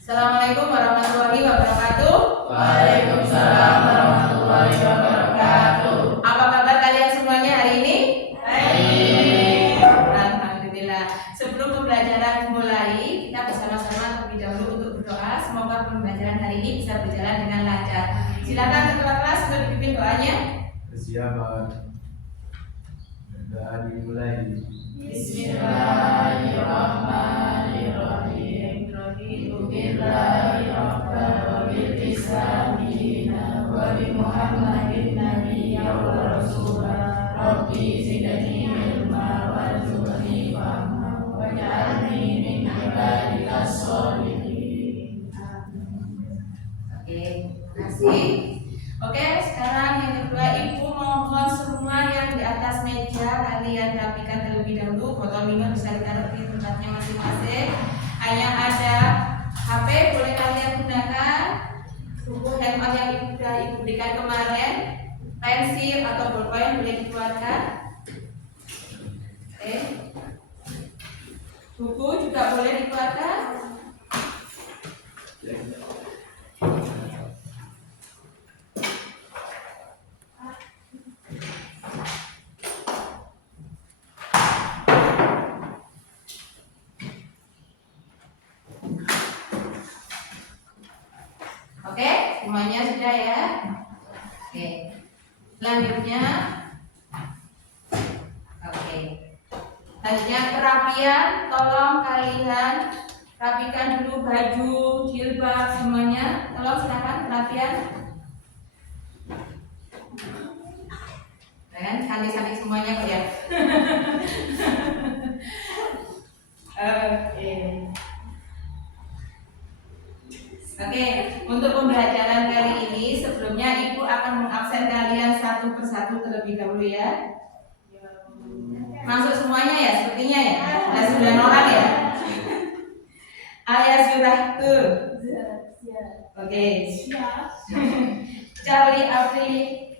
Assalamualaikum warahmatullahi wabarakatuh. Waalaikumsalam warahmatullahi wabarakatuh. Apa kabar kalian semuanya hari ini? Baik. Alhamdulillah. Sebelum pembelajaran dimulai, kita bersama-sama terlebih dahulu untuk berdoa. Semoga pembelajaran hari ini bisa berjalan dengan lancar. Silakan ketua kelas untuk dipimpin doanya. Persiapan. Doa dimulai. Bismillahirrahmanirrahim. Billahi rabbil islami wa bi Muhammadin nabiyya wa rasulah. Rabbi zidni ilma warzuqni fahma waj'alni min ibadikas sholihin. Oke, terima kasih. Oke, sekarang yang kedua, Ibu mohon semua yang di atas meja kalian rapikan terlebih dahulu. Botol minum bisa ditaruh di tempatnya masing-masing. Hanya ada HP boleh kalian gunakan, buku handphone yang Ibu berikan kemarin, pensil atau bolpen boleh dikeluarkan. Oke, buku juga boleh dikeluarkan. Oke, semuanya sudah ya. Oke, selanjutnya, oke, selanjutnya kerapian. Tolong kalian rapikan dulu baju, jilbab semuanya. Tolong silakan kerapian. Kan cantik-cantik semuanya kok ya. Oke. Oke, untuk pembelajaran kali ini sebelumnya Ibu akan mengabsen kalian satu persatu terlebih dahulu ya. Masuk semuanya ya, sepertinya ya. Ada 9 orang ya. Ayah sudah tuh. Oke. Charlie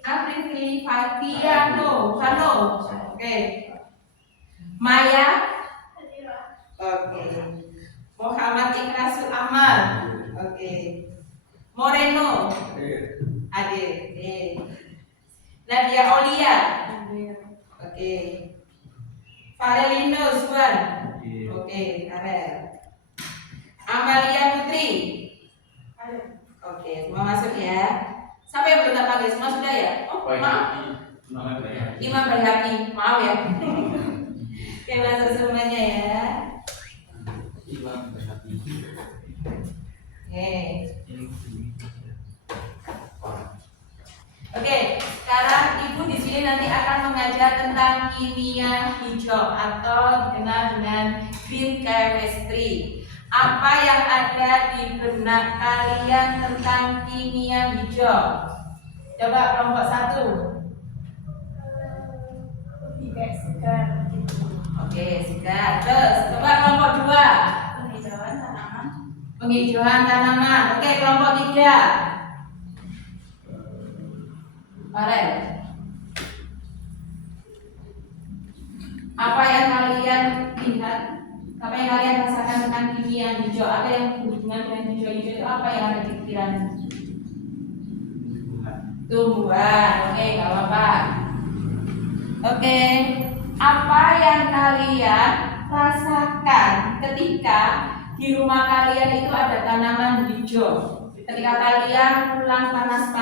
Aprili Fabiano. Oke. Maya. Oke. Muhammad Ikrasul Amal. Oke. Moreno. Ade. Oke. Nadia Olia. Oke. Farelino Zuan. Oke, Farel. Amalia Putri. Oke, semua masuk ya. Siapa yang belum tak panggil? Semua sudah ya? Oh, maaf. Imam Bayhaqi. Maaf ya. Oke, masuk semuanya ya. Oke, sekarang Ibu di sini nanti akan mengajar tentang kimia hijau atau dikenal dengan green chemistry. Apa yang ada di benak kalian tentang kimia hijau? Coba kelompok 1. Segar. Oke, segar. Terus, coba kelompok 2. Penghijauan tanaman. Penghijauan tanaman. Oke, kelompok 3. Farel. Apa yang kalian lihat? Apa yang kalian rasakan tentang kimia hijau? Apa yang berhubungan dengan hijau-hijau itu apa yang ada di pikiran? Tumbuhan. Oke, nggak apa-apa. Oke, apa yang kalian rasakan ketika di rumah kalian itu ada tanaman hijau? Ketika kalian pulang panas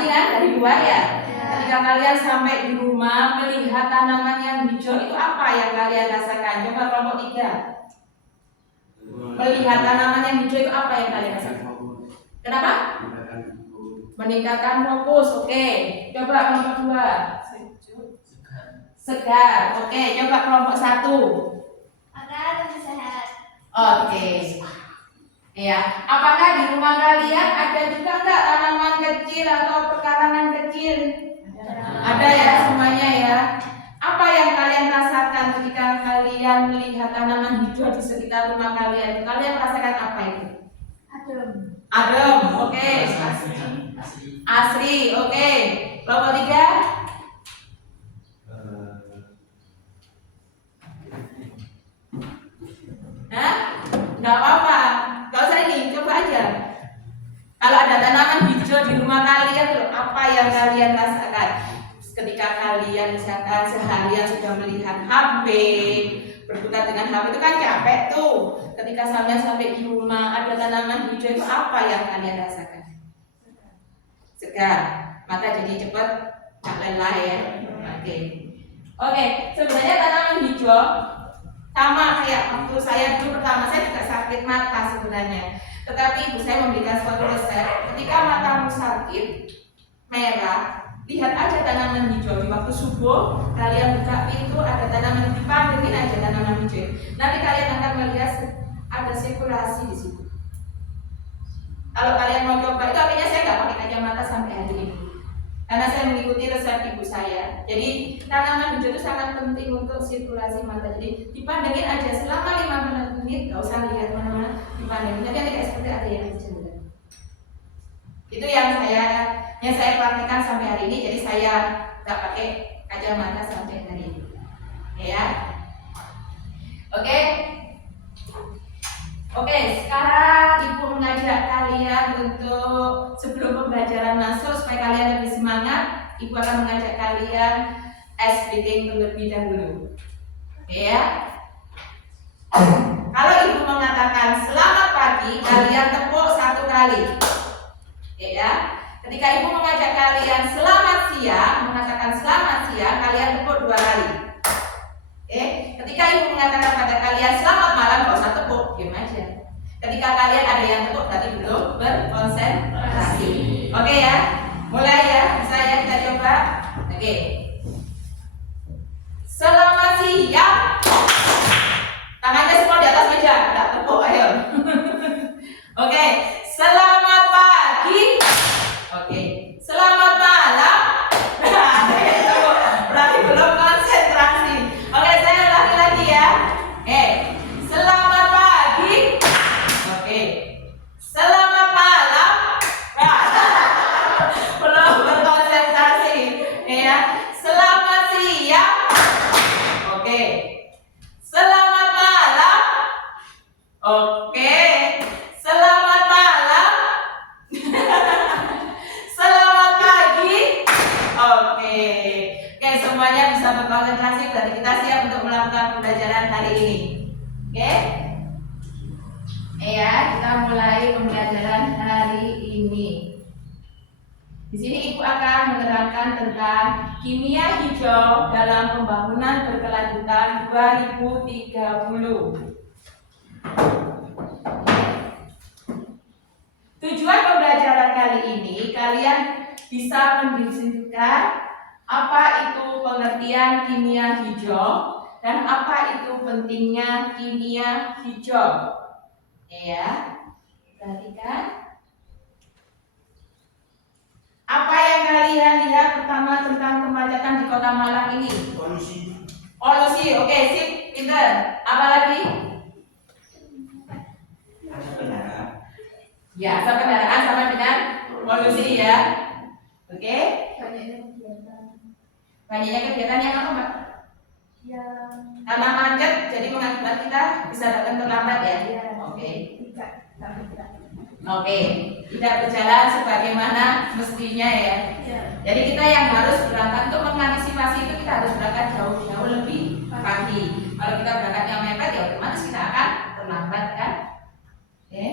nih kan dari luar ya. Ketika kalian sampai di rumah melihat tanaman yang hijau itu apa yang kalian rasakan? Coba kelompok 3. Melihat tanaman yang hijau itu apa yang kalian rasakan? Kenapa? Meningkatkan fokus. Oke. Coba kelompok 2. Segar. Oke. Coba kelompok 1. Agar lebih sehat. Oke. Ya, apakah di rumah kalian ada juga enggak tanaman kecil atau pekarangan kecil? Ada ya semuanya ya. Apa yang kalian rasakan ketika kalian melihat tanaman hijau di sekitar rumah kalian? Kalian rasakan apa itu? Adem. Oke. Asri. Oke. Kelompok 3. Nggak apa-apa, nggak usah ini, coba aja. Kalau ada tanaman hijau di rumah kalian, tuh, apa yang kalian rasakan? Ketika kalian misalkan seharian sudah melihat HP, berkutat dengan HP itu kan capek tuh. Ketika sampai di rumah ada tanaman hijau itu apa yang kalian rasakan? Segar, mata jadi cepat tak lelah ya. Oke, sebenarnya tanaman hijau sama kayak waktu saya dulu pertama saya juga sakit mata sebenarnya. Tetapi ibu saya memberikan suatu resep, ketika matamu sakit merah, lihat aja tanaman hijau. Di waktu subuh kalian buka pintu ada tanaman hijau, pandangin aja tanaman hijau. Nanti kalian akan melihat ada sirkulasi di situ. Kalau kalian mau coba, itu artinya saya nggak pakai kacamata sampai hari ini, karena saya mengikuti resep ibu saya. Jadi tanaman hijau itu sangat penting untuk sirkulasi mata. Jadi dipandangin aja selama 15 menit, nggak usah lihat mana-mana, dipandangin. Nanti kayak seperti ada yang hijau. Itu yang saya praktekkan sampai hari ini. Jadi saya nggak pakai kacamata sampai hari ini. Ya. Oke, sekarang ibu mengajak kalian untuk sebelum pembelajaran masuk supaya kalian lebih semangat, ibu akan mengajak kalian ice breathing terlebih dahulu. Ya. Kalau ibu mengatakan selamat pagi, kalian tepuk 1 kali. Ya. Ketika ibu mengajak kalian selamat siang, mengatakan selamat siang, kalian tepuk 2 kali. Ketika ibu mengatakan pada kalian selamat malam, gak usah tepuk, diam aja. Ketika kalian ada yang tepuk, berarti belum berkonsentrasi. Oke ya, mulai ya, bisa ya kita coba. Oke. Selamat siang. Tangannya semua di atas meja, tak tepuk, ayo. Oke, selamat pagi. Oke, selamat malam. Berarti belum konsentrasi. Oke, saya ulangi lagi ya. Selamat pagi. Oke, selamat malam. Belum berkonsentrasi. Ya, selamat siang. Oke, selamat malam. Oke, selamat malam. Selamat pagi. Oke, semuanya bisa berkonsentrasi, berarti kita siap untuk melakukan pembelajaran hari ini. Oke? Ya, kita mulai pembelajaran hari ini. Di sini ibu akan menerangkan tentang kimia hijau dalam pembangunan berkelanjutan 2030. Tujuan pembelajaran kali ini, kalian bisa mendiskusikan apa itu pengertian kimia hijau dan apa itu pentingnya kimia hijau. Ya, perhatikan. Apa yang kalian lihat pertama tentang kemacetan di Kota Malang ini? Polusi, oke, sip, pinter. Apa lagi? Ya, asap kendaraan sama dengan polusi ya. Oke? Banyaknya kegiatan yang apa, Mbak? Karena macet, jadi mengakibat kita bisa datang terlambat ya. Oke. Oke, tidak berjalan sebagaimana mestinya ya. Jadi kita yang harus berangkat untuk mengantisipasi itu, kita harus berangkat jauh-jauh lebih pagi. Kalau kita berangkatnya mepet ya otomatis kita akan terlambat kan. Oke.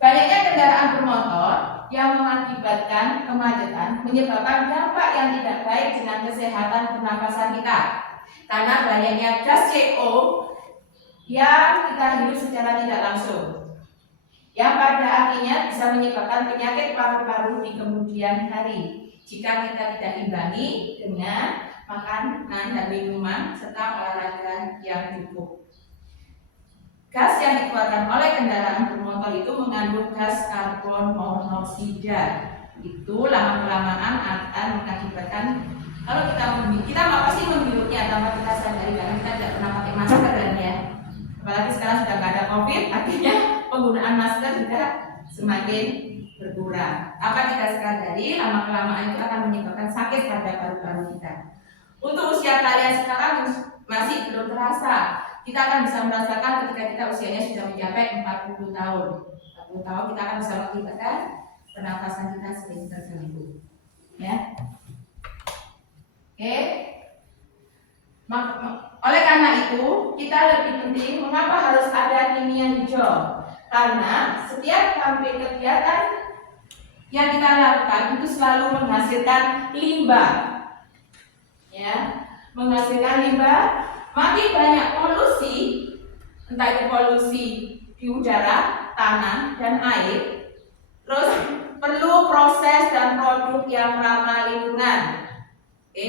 Banyaknya kendaraan bermotor yang mengakibatkan kemacetan menyebabkan dampak yang tidak baik dengan kesehatan pernapasan kita. Karena banyaknya gas CO yang kita hirup secara tidak langsung, yang pada akhirnya bisa menyebabkan penyakit paru-paru di kemudian hari jika kita tidak imbangi dengan makanan dan minuman serta olahraga yang cukup. Gas yang dikeluarkan oleh kendaraan bermotor itu mengandung gas karbon monoksida. Itu lama-kelamaan akan mengakibatkan, kalau kita pasti menghirupnya tanpa kita sadari karena kita tidak pernah pakai masker dan ya. Apalagi sekarang sudah nggak ada COVID, artinya penggunaan masker juga semakin berkurang. Apa kita sadari, lama-kelamaan itu akan menyebabkan sakit pada paru-paru kita. Untuk usia kalian sekarang masih belum terasa, kita akan bisa merasakan ketika kita usianya sudah mencapai 40 tahun. 40 tahun kita akan bisa mengakibatkan pernafasan kita sering terganggu. Ya. Oke. Oleh karena itu, kita lebih penting mengapa harus ada kimia hijau? Karena setiap sampai kegiatan yang kita lakukan itu selalu menghasilkan limbah. Ya, menghasilkan limbah. Makin banyak polusi, entah itu polusi di udara, tanah, dan air. Terus perlu proses dan produk yang ramah lingkungan. Oke,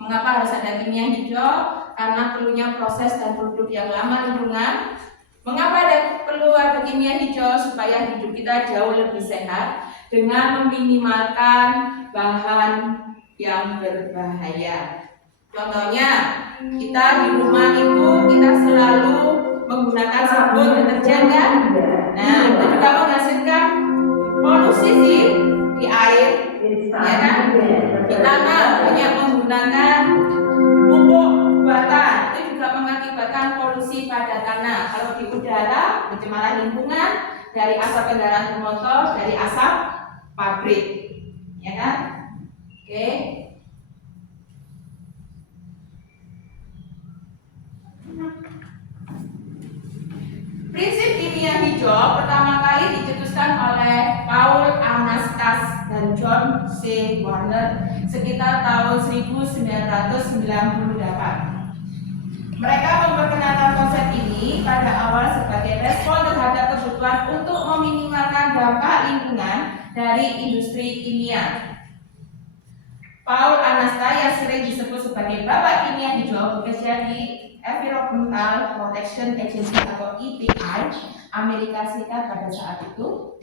mengapa harus ada kimia hijau? Karena perlunya proses dan produk yang ramah lingkungan. Mengapa perlu ada kimia hijau? Supaya hidup kita jauh lebih sehat dengan meminimalkan bahan yang berbahaya. Contohnya, kita di rumah itu kita selalu menggunakan sabun deterjen kan? Nah, itu juga menghasilkan polusi sih di air, ya kan? Di tanah banyak menggunakan pupuk buatan, itu juga mengakibatkan polusi pada tanah. Kalau di udara, pencemaran lingkungan dari asap kendaraan bermotor, dari asap pabrik, ya kan? Oke. Prinsip kimia hijau pertama kali dicetuskan oleh Paul Anastas dan John C. Warner sekitar tahun 1998. Mereka memperkenalkan konsep ini pada awal sebagai respon terhadap kebutuhan untuk meminimalkan dampak lingkungan dari industri kimia. Paul Anastas yang sering disebut sebagai Bapak Kimia Hijau bekerja di Environmental Protection Agency atau EPA Amerika Serikat pada saat itu.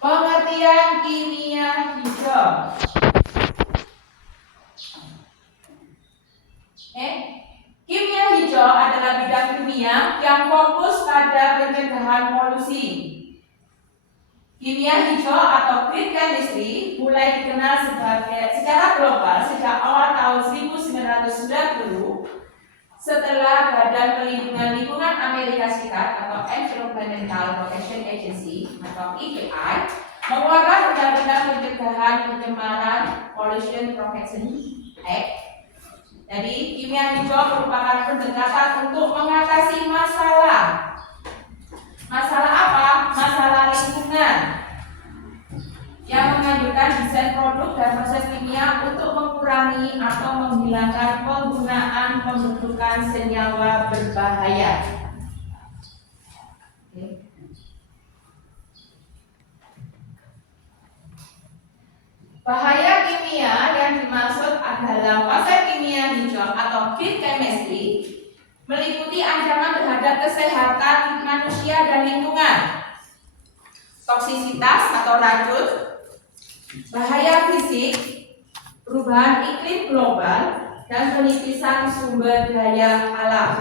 Pengertian kimia hijau. Kimia hijau adalah bidang kimia yang fokus pada pencegahan polusi. Kimia hijau atau green chemistry mulai dikenal secara global sejak awal tahun 1990 setelah Badan Perlindungan Lingkungan Amerika Serikat atau Environmental Protection Agency atau EPA mengeluarkan undang-undang pencegahan pencemaran Pollution Prevention Act. Jadi kimia hijau merupakan pendekatan untuk mengatasi masalah. Masalah apa? Masalah lingkungan yang menganjurkan desain produk dan proses kimia untuk mengurangi atau menghilangkan penggunaan pembentukan senyawa berbahaya. Bahaya kimia yang dimaksud adalah konsep kimia hijau atau green chemistry meliputi ancaman terhadap kesehatan manusia dan lingkungan, toksisitas atau racun, bahaya fisik, perubahan iklim global, dan penipisan sumber daya alam.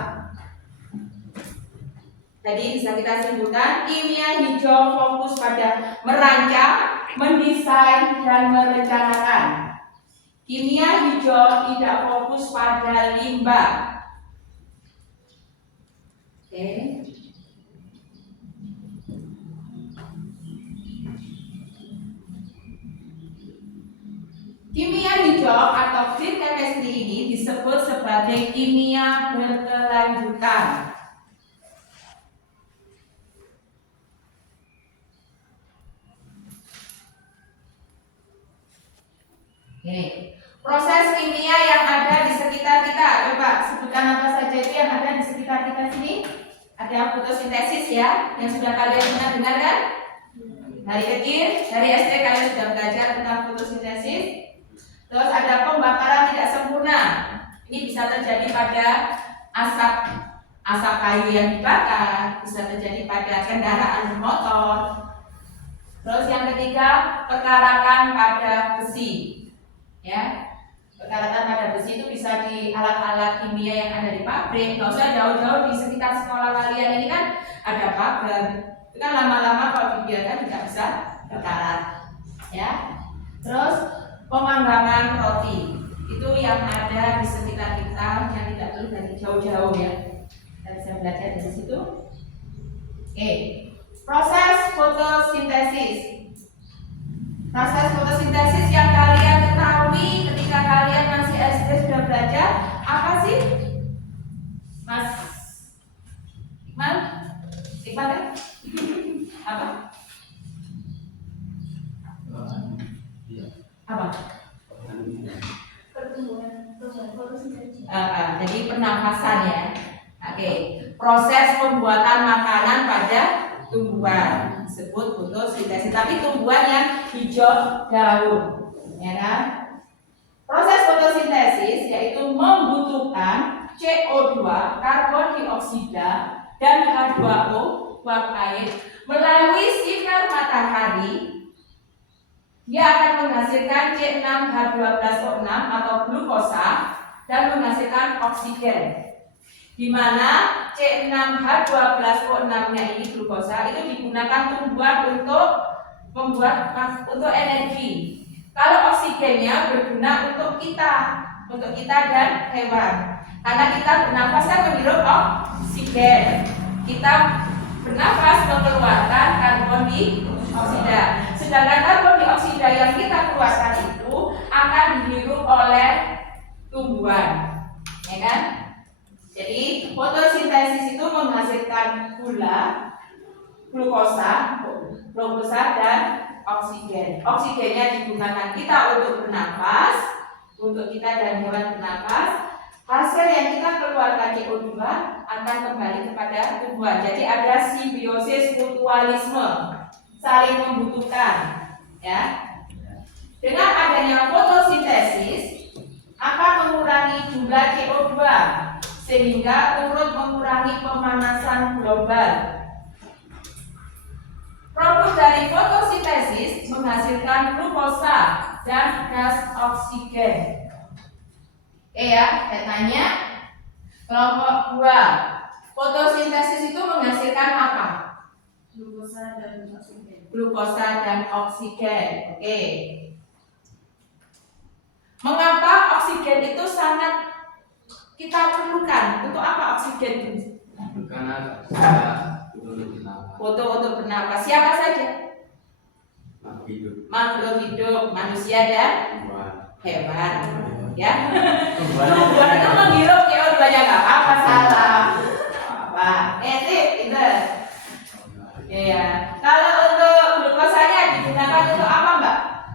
Jadi bisa kita simpulkan, kimia hijau fokus pada merancang, mendesain, dan merencanakan. Kimia hijau tidak fokus pada limbah. Oke. Kimia hijau atau green chemistry ini disebut sebagai kimia berkelanjutan. Proses kimia yang ada di sekitar kita, coba sebutkan apa saja itu yang ada di sekitar kita sini. Ada fotosintesis ya, yang sudah kalian pernah dengar kan? Dari kecil, dari SD kalian sudah belajar tentang fotosintesis. Terus ada pembakaran tidak sempurna. Ini bisa terjadi pada asap kayu yang dibakar, bisa terjadi pada kendaraan bermotor. Terus yang ketiga, perkarakan pada besi. Ya, perkarakan pada besi itu bisa di alat-alat kimia yang ada di pabrik. Nggak usah jauh-jauh, di sekitar sekolah kalian ini kan ada pagar. Itu kan lama-lama kalau dibiarkan tidak bisa berkarat. Ya. Terus pemanggangan roti itu yang ada di jauh-jauh ya. Kita bisa belajar dari situ. Oke, proses fotosintesis. Proses fotosintesis yang kalian ketahui ketika kalian masih SD sudah belajar apa sih? Mas Iqbal? Iqbal kan? Apa? Iya. Apa? Pertumbuhan fotosintesis. Jadi pernafasan ya. Oke, proses pembuatan makanan pada tumbuhan disebut fotosintesis. Tapi tumbuhan yang hijau daun, ya kan? Proses fotosintesis yaitu membutuhkan CO2, karbon dioksida, dan H2O, uap air melalui sinar matahari. Dia akan menghasilkan C6H12O6 atau glukosa dan menghasilkan oksigen. Di mana C6H12O6-nya ini glukosa itu digunakan tumbuhan untuk membuat energi. Kalau oksigennya berguna untuk kita dan hewan. Karena kita bernafas kan menghirup oksigen. Kita bernafas mengeluarkan karbon dioksida. Sedangkan karbon dioksida yang kita keluarkan itu akan dihirup oleh tumbuhan, ya kan? Jadi fotosintesis itu menghasilkan gula, glukosa dan oksigen. Oksigennya digunakan kita untuk bernafas, untuk kita dan hewan bernafas. Hasil yang kita keluarkan CO2 akan kembali kepada tumbuhan. Jadi ada simbiosis mutualisme, saling membutuhkan, ya. Dengan adanya fotosintesis akan mengurangi jumlah CO2 sehingga turut mengurangi pemanasan global. Produk dari fotosintesis menghasilkan glukosa dan gas oksigen. Oke ya, saya tanya kelompok 2. Fotosintesis itu menghasilkan apa? Glukosa dan oksigen. Glukosa dan oksigen. Oke. Mengapa oksigen itu sangat kita perlukan? Untuk apa oksigen itu? Karena saya untuk bernafas. Untuk bernapas. Siapa saja? Hidup. Makhluk hidup, manusia dan hewan. Ya. Tumbuhan itu menghirup CO2-nya nggak apa-apa, salah. Apa? Itu. Ya. Kalau untuk glukosanya digunakan untuk apa, Mbak?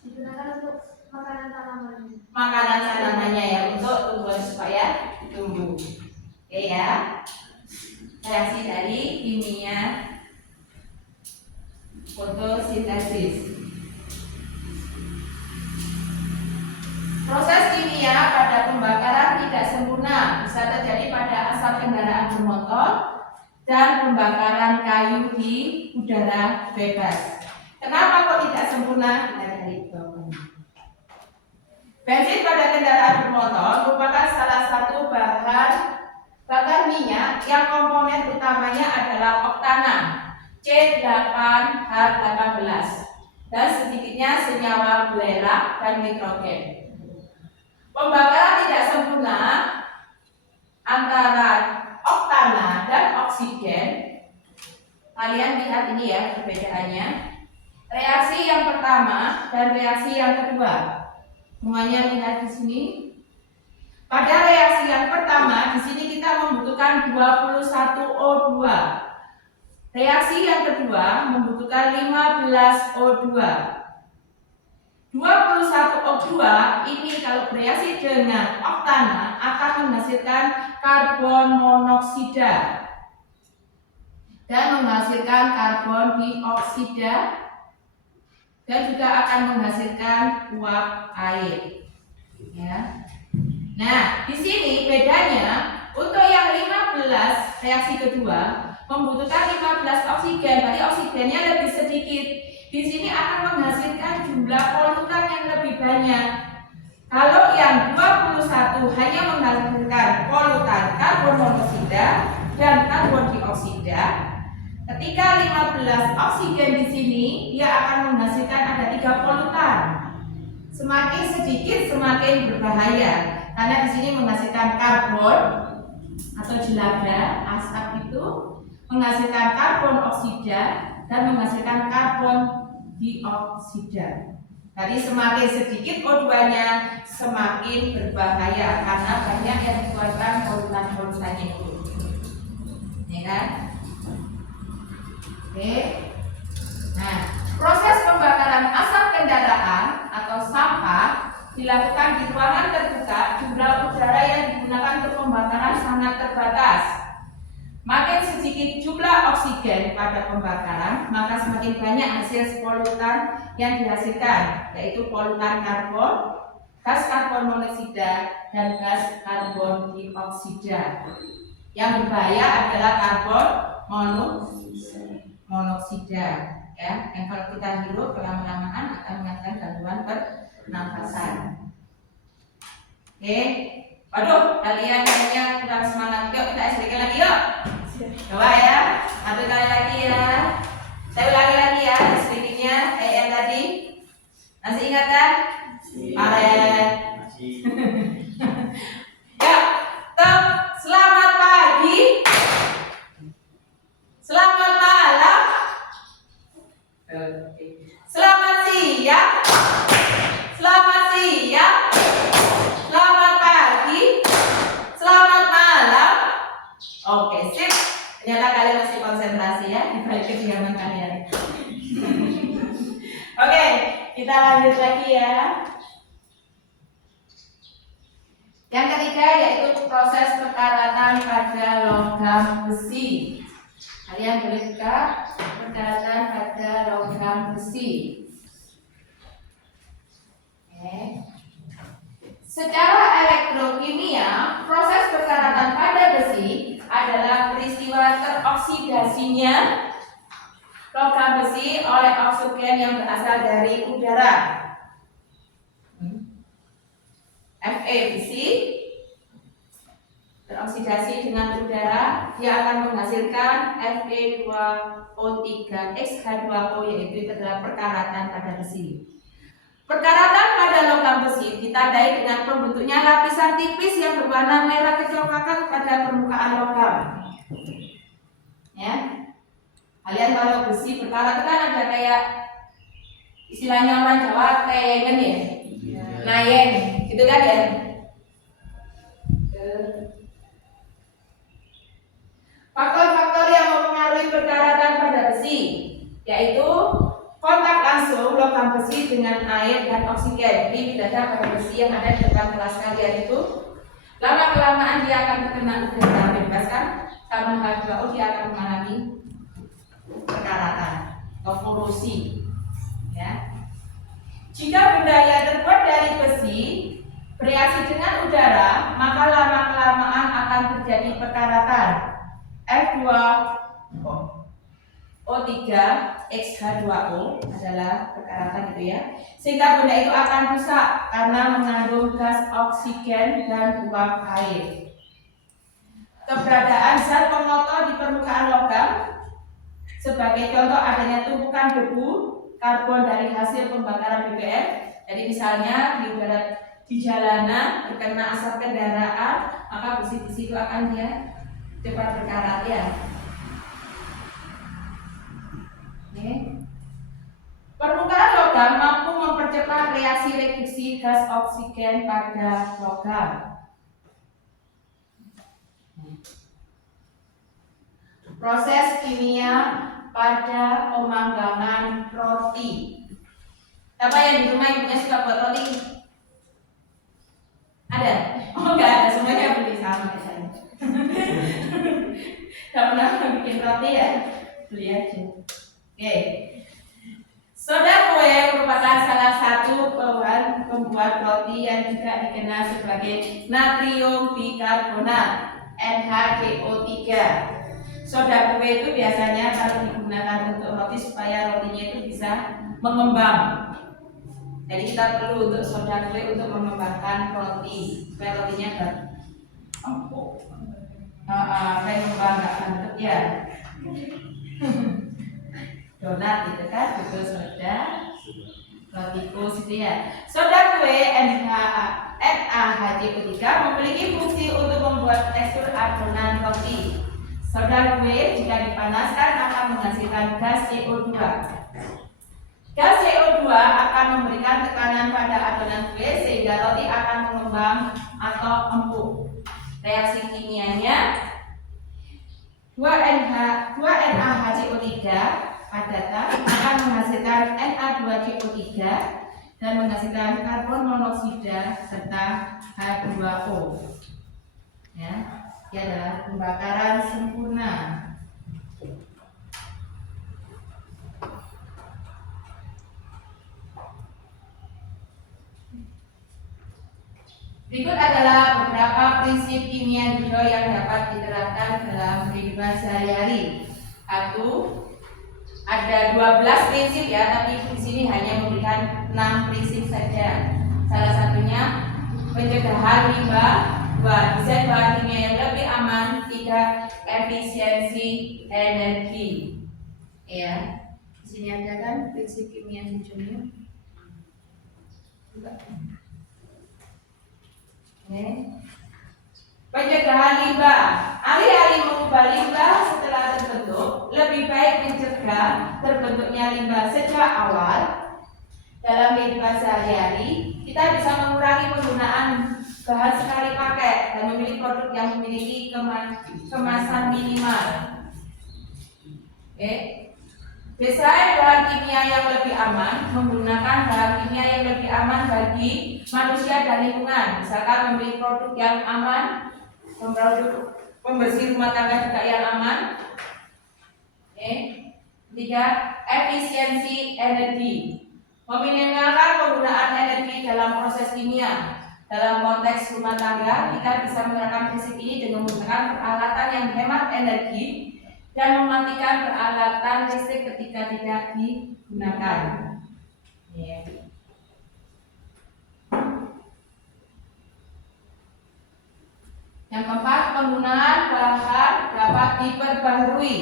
Digunakan untuk makanan tanaman. Makanan tanamannya ya, untuk tumbuhan supaya tumbuh. Oke ya. Reaksi dari kimia fotosintesis. Proses kimia pada pembakaran tidak sempurna, bisa terjadi pada asap kendaraan bermotor dan pembakaran kayu di udara bebas. Kenapa kok tidak sempurna? Kita cari bawah. Bensin pada kendaraan bermotor merupakan salah satu bahan bakar minyak yang komponen utamanya adalah oktana C8H18 dan sedikitnya senyawa belerang dan nitrogen. Pembakaran tidak sempurna antara oktana dan oksigen. Kalian lihat ini ya perbedaannya. Reaksi yang pertama dan reaksi yang kedua. Semuanya lihat di sini. Pada reaksi yang pertama, di sini kita membutuhkan 21O2. Reaksi yang kedua membutuhkan 15O2. 21O2 ini kalau bereaksi dengan oktana akan menghasilkan karbon monoksida dan menghasilkan karbon dioksida dan juga akan menghasilkan uap air. Ya. Nah, di sini bedanya untuk yang 15 reaksi kedua membutuhkan 15 oksigen, berarti oksigennya lebih sedikit. Di sini akan menghasilkan jumlah polutan yang lebih banyak. Kalau yang 21 hanya menghasilkan polutan karbon monoksida dan karbon dioksida, ketika 15 oksigen di sini dia akan menghasilkan ada 3 polutan. Semakin sedikit semakin berbahaya karena di sini menghasilkan karbon atau jelaga, asap itu menghasilkan karbon oksida dan menghasilkan karbon dioksida. Jadi semakin sedikit O2-nya semakin berbahaya karena banyak yang dikeluarkan polutan-polutannya itu. Ya kan? Oke. Nah, proses pembakaran asap kendaraan atau sampah dilakukan di ruangan terbuka. Jumlah udara yang digunakan untuk pembakaran sangat terbatas. Makin sedikit jumlah oksigen pada pembakaran, maka semakin banyak hasil polutan yang dihasilkan, yaitu polutan karbon, gas karbon monoksida, dan gas karbon dioksida. Yang berbahaya adalah karbon monoksida, ya, yang kalau kita hirup lama-lamaan akan mengakibatkan gangguan pernafasan. Oke, waduh, kalian kayaknya kurang semangat. Yuk kita SDK lagi yuk. Coba ya, satu kali lagi ya. Saya ulangi lagi ya SDK-nya kayak yang tadi. Masih ingat kan? Kemarin. Ya, selamat pagi. Selamat malam. Selamat siang. Selamat siang. Selamat pagi. Selamat malam. Oke, sip. Ternyata kalian masih konsentrasi ya di balik kediaman kalian. Oke, kita lanjut lagi ya. Yang ketiga yaitu proses pekaratan pada logam besi. Kalian boleh buka pekaratan pada logam besi. Oke. Secara elektrokimia, proses pekaratan pada besi adalah peristiwa teroksidasinya logam besi oleh oksigen yang berasal dari udara. Fe besi teroksidasi dengan udara, dia akan menghasilkan Fe2O3X-H2O, yaitu itu adalah perkaratan pada besi. Perkaratan pada logam besi ditandai dengan pembentuknya lapisan tipis yang berwarna merah kecoklatan pada permukaan logam. Ya, kalian kalau besi berkarat kan ada kayak istilahnya orang Jawa kayak ya, layen, gitu kan ya. Faktor-faktor yang mempengaruhi perkaratan pada besi yaitu kontak langsung logam besi dengan air dan oksigen. Jadi tidak ada pada besi yang ada di depan kelas kalian itu lama-kelamaan dia akan terkena udara bebas kan, karena H2O dia akan mengalami perkaratan atau korosi. Ya. Jika benda yang terbuat dari besi bereaksi dengan udara, maka lama-kelamaan akan terjadi perkaratan. F2O3X-H2O adalah perkaratan gitu ya, sehingga benda itu akan rusak karena mengandung gas oksigen dan uap air. Keberadaan zat pengotor di permukaan logam, sebagai contoh adanya tumpukan debu karbon dari hasil pembakaran BBM. Jadi misalnya di udara di jalanan terkena asap kendaraan, maka besi-besi itu akan dia cepat berkarat ya. Permukaan logam mampu mempercepat reaksi reduksi gas oksigen pada logam. Proses kimia pada pemanggangan roti. Siapa yang di rumah ibunya suka buat roti? Ada? Oh enggak ada, semuanya beli sama kayak saya. Gak pernah bikin roti ya? Beli aja. Oke. Soda kue merupakan salah satu bahan pembuat roti yang juga dikenal sebagai natrium bikarbonat (NH2O3). Soda kue itu biasanya kalau digunakan untuk roti supaya rotinya itu bisa mengembang. Jadi kita perlu untuk soda kue untuk mengembangkan roti supaya rotinya empuk. Kayak mengembang nggak bentuk ya. Donat gitu kan, betul soda logikus gitu ya. Soda kue NaHCO3 memiliki fungsi untuk membuat tekstur adonan roti. Soda kue jika dipanaskan akan menghasilkan gas CO2. Gas CO2 akan memberikan tekanan pada adonan kue sehingga roti akan mengembang atau empuk. Reaksi kimianya 2NaHCO3 padatan akan menghasilkan Na2CO3 dan menghasilkan karbon monoksida serta H2O. Ya, ini adalah pembakaran sempurna. Berikut adalah beberapa prinsip kimia hijau yang dapat diterapkan dalam kehidupan sehari-hari. Ada 12 prinsip ya, tapi di sini hanya memberikan 6 prinsip saja. Salah satunya pencegahan limbah, 2. Desain bahan kimia yang lebih aman, 3. Efisiensi energi. Ya, di sini ada kan prinsip kimia hijaunya. Pencegahan limbah. Alih-alih mengubah limbah setelah terbentuk, lebih baik mencegah terbentuknya limbah sejak awal. Dalam kehidupan sehari-hari, kita bisa mengurangi penggunaan bahan sekali pakai dan memilih produk yang memiliki kemasan minimal. Desain bahan kimia yang lebih aman, menggunakan bahan kimia yang lebih aman bagi manusia dan lingkungan. Misalkan memilih produk yang aman, produk pembersih rumah tangga juga yang aman. 3. Efisiensi energi, meminimalkan penggunaan energi dalam proses kimia. Dalam konteks rumah tangga, kita bisa menerapkan prinsip ini dengan menggunakan peralatan yang hemat energi dan mematikan peralatan listrik ketika tidak digunakan. Yang keempat, penggunaan bahan dapat diperbaharui.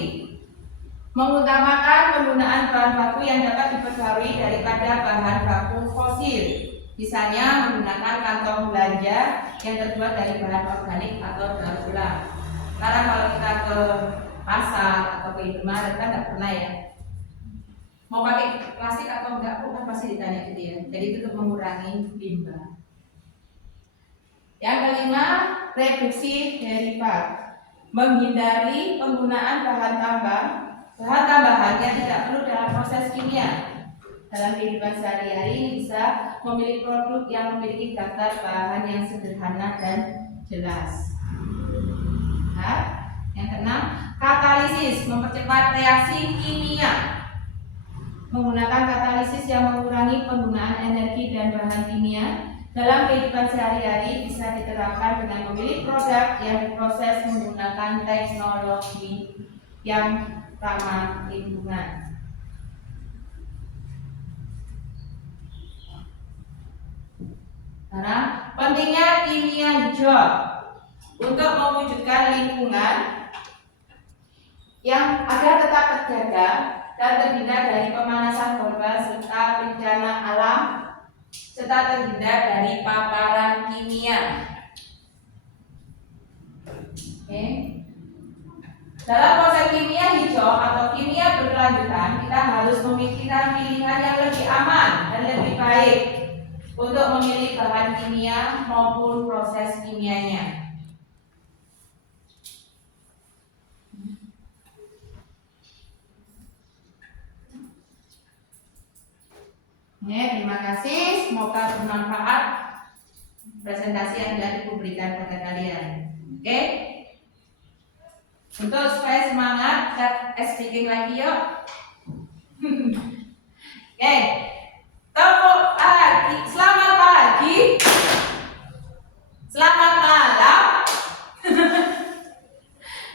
Mengutamakan penggunaan bahan baku yang dapat diperbaharui daripada bahan baku fosil. Misalnya menggunakan kantong belanja yang terbuat dari bahan organik atau daur ulang. Sekarang kalau kita ke pasar atau ke Indomaret kan nggak pernah ya mau pakai plastik atau enggak, kan pasti ditanya gitu ya. Jadi itu untuk mengurangi limbah. Yang kelima, reduksi derivat, menghindari penggunaan bahan tambahan yang tidak perlu dalam proses kimia. Dalam kehidupan sehari-hari ini bisa memilih produk yang memiliki daftar bahan yang sederhana dan jelas. Yang keenam, katalisis, mempercepat reaksi kimia. Menggunakan katalisis yang mengurangi penggunaan energi dan bahan kimia dalam kehidupan sehari-hari bisa diterapkan dengan memilih produk yang diproses menggunakan teknologi yang ramah lingkungan. Karena pentingnya kimia hijau untuk mewujudkan lingkungan yang agar tetap terjaga dan terhindar dari pemanasan global serta bencana alam serta terhindar dari paparan kimia. Dalam proses kimia hijau atau kimia berkelanjutan, kita harus memikirkan pilihan yang lebih aman dan lebih baik untuk memilih bahan kimia maupun proses kimianya. Terima kasih, semoga bermanfaat presentasi yang sudah diberikan pada kalian. Oke, untuk supaya semangat, kita speaking lagi yuk. Oke, tepuk pagi, selamat pagi, selamat malam,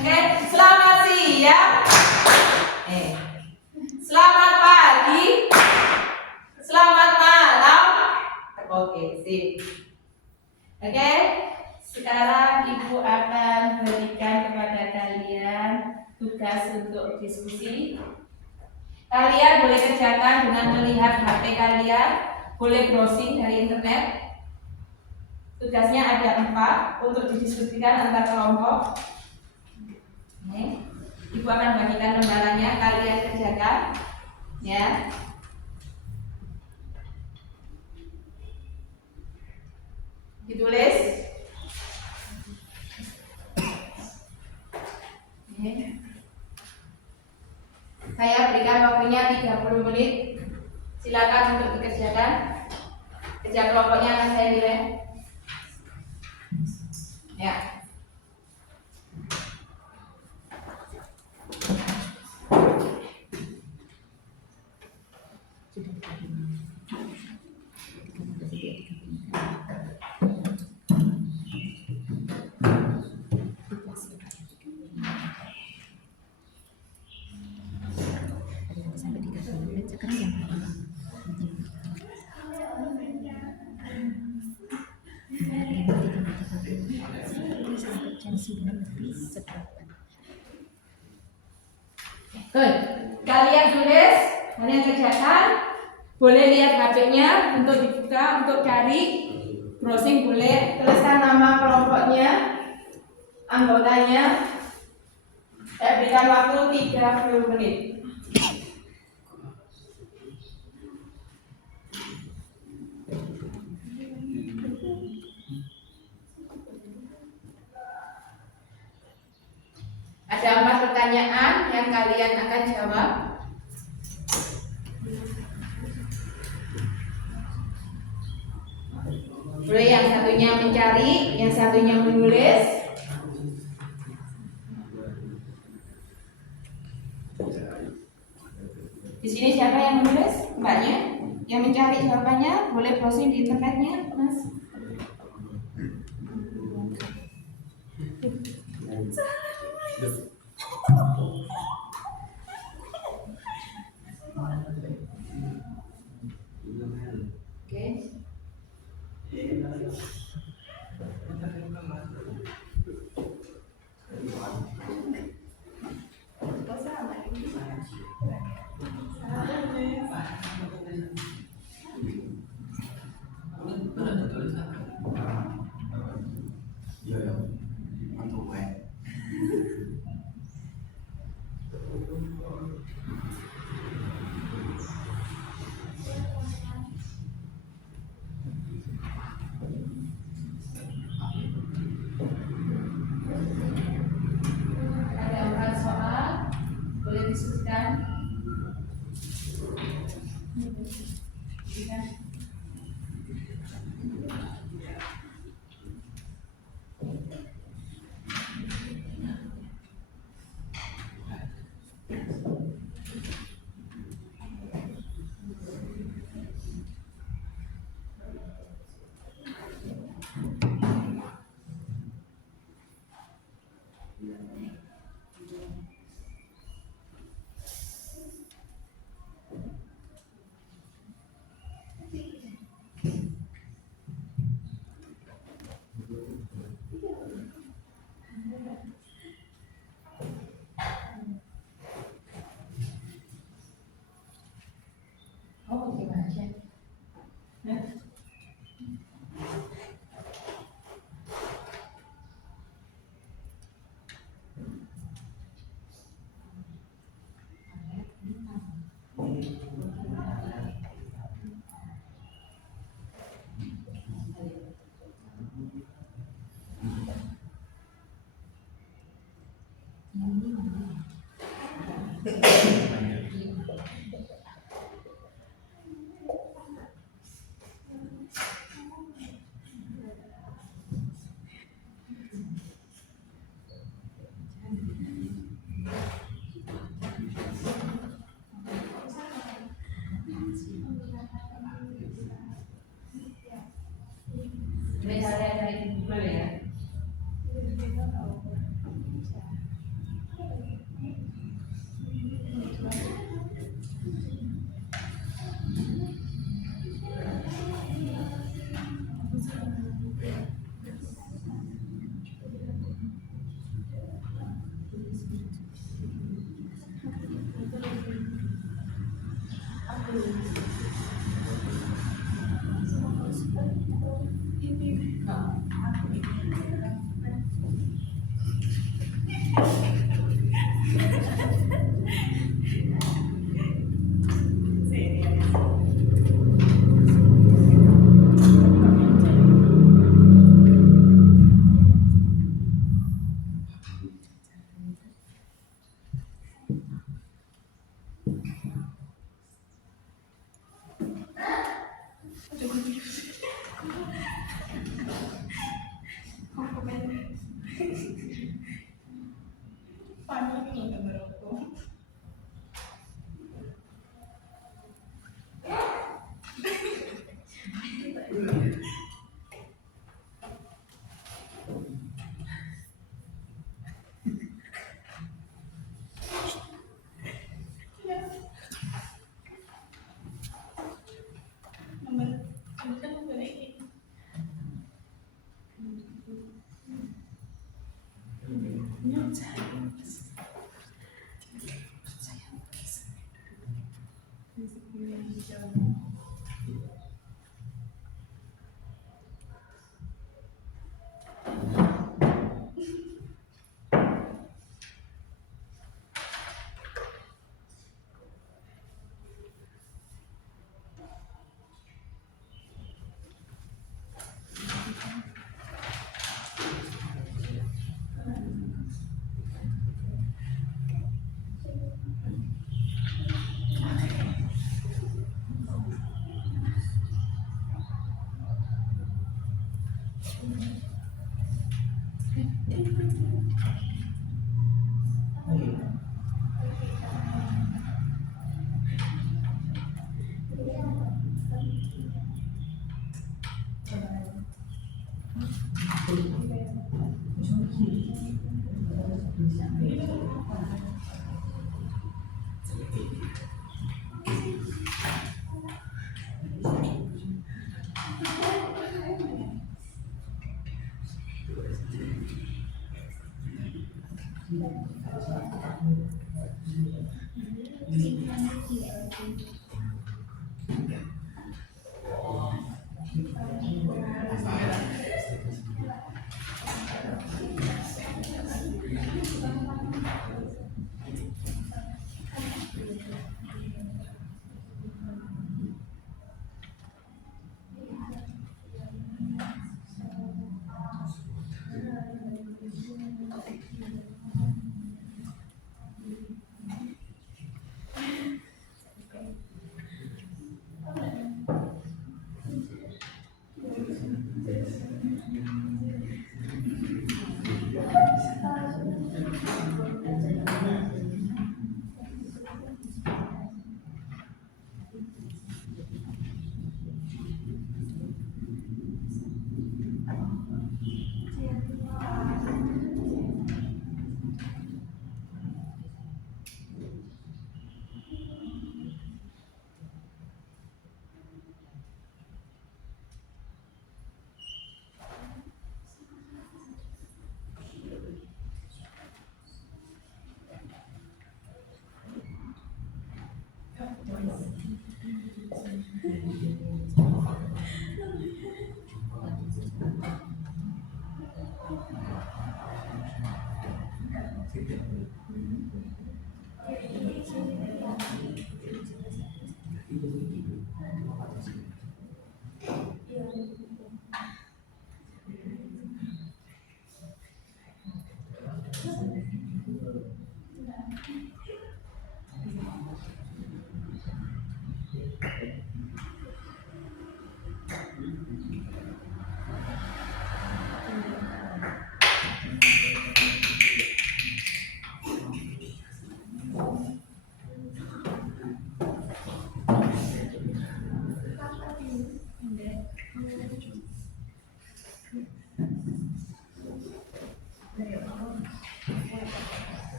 oke, selamat siang, selamat pagi. Selamat malam. Oke, sip. Oke, sekarang Ibu akan berikan kepada kalian tugas untuk diskusi. Kalian boleh kerjakan dengan melihat HP kalian, boleh browsing dari internet. Tugasnya ada 4 untuk didiskusikan antar kelompok. Ini, Ibu akan bagikan lembarannya, kalian kerjakan, ya. Ditulis. Ini. Saya berikan waktunya 30 menit. Silakan untuk dikerjakan. Kerja kelompoknya akan saya nilai. Ya. Good. Kalian tulis, kalian kerjakan. Boleh lihat HP-nya untuk dibuka, untuk cari, browsing boleh. Tuliskan nama kelompoknya, anggotanya. Saya berikan waktu 30 menit. Ada 4 pertanyaan yang kalian akan jawab. Boleh yang satunya mencari, yang satunya menulis. Di sini siapa yang menulis? Mbaknya. Yang mencari jawabannya boleh browsing di internetnya, Mas. Oke. Iya, ya. Mantap, Pak. Ada 4 soal, boleh diskusikan. Oh, gimana sih? Misalnya dari Google ya. Paano lagi gambar aku? Nomor ini.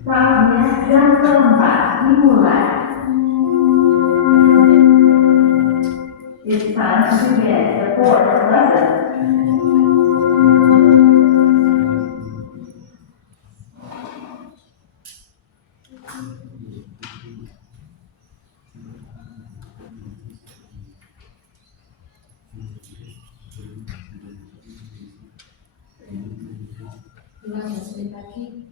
Saatnya yang keempat dimulai. It's time to begin the fourth lesson. Pulang ya sebentar lagi.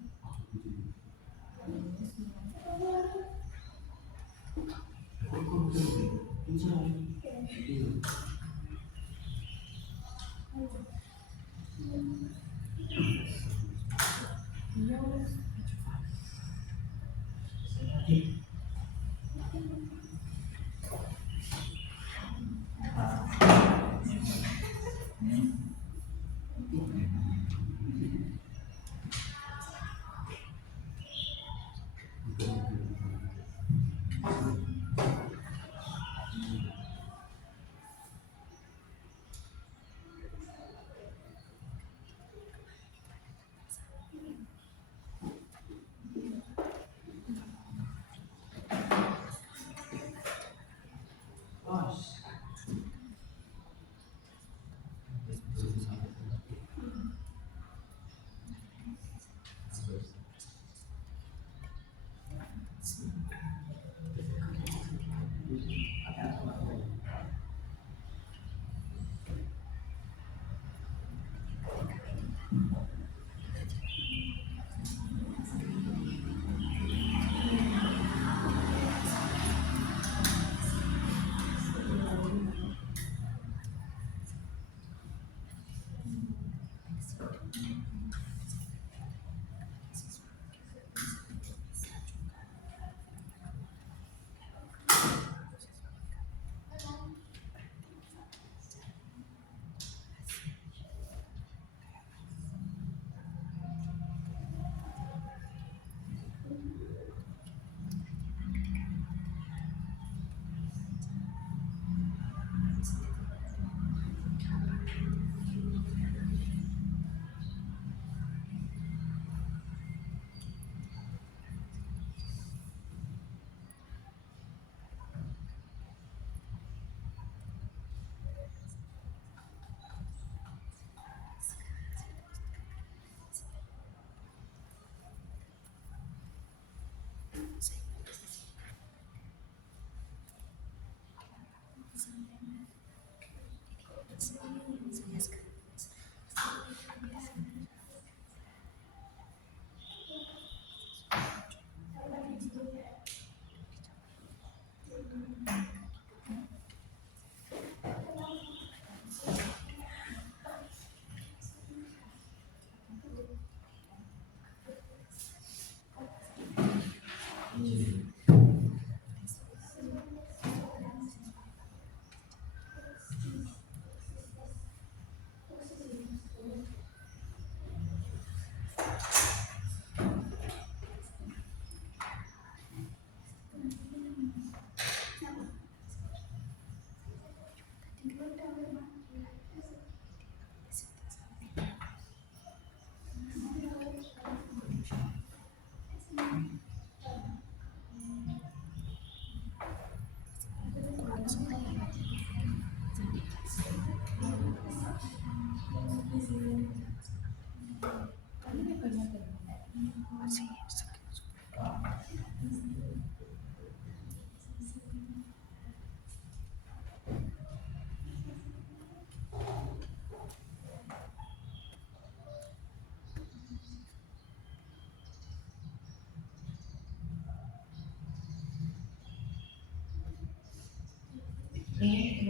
Oke,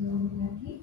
ulang lagi.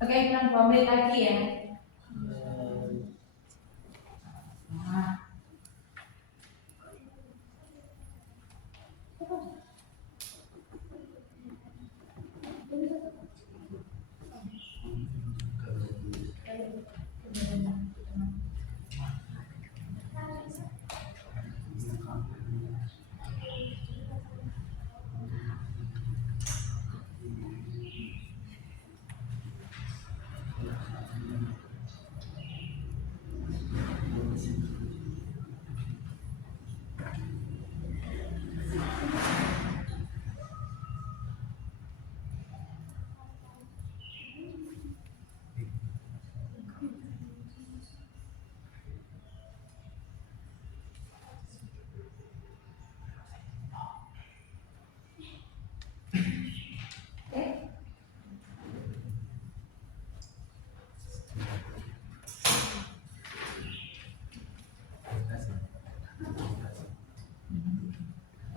Oke, kurang 2 menit lagi ya. Nah.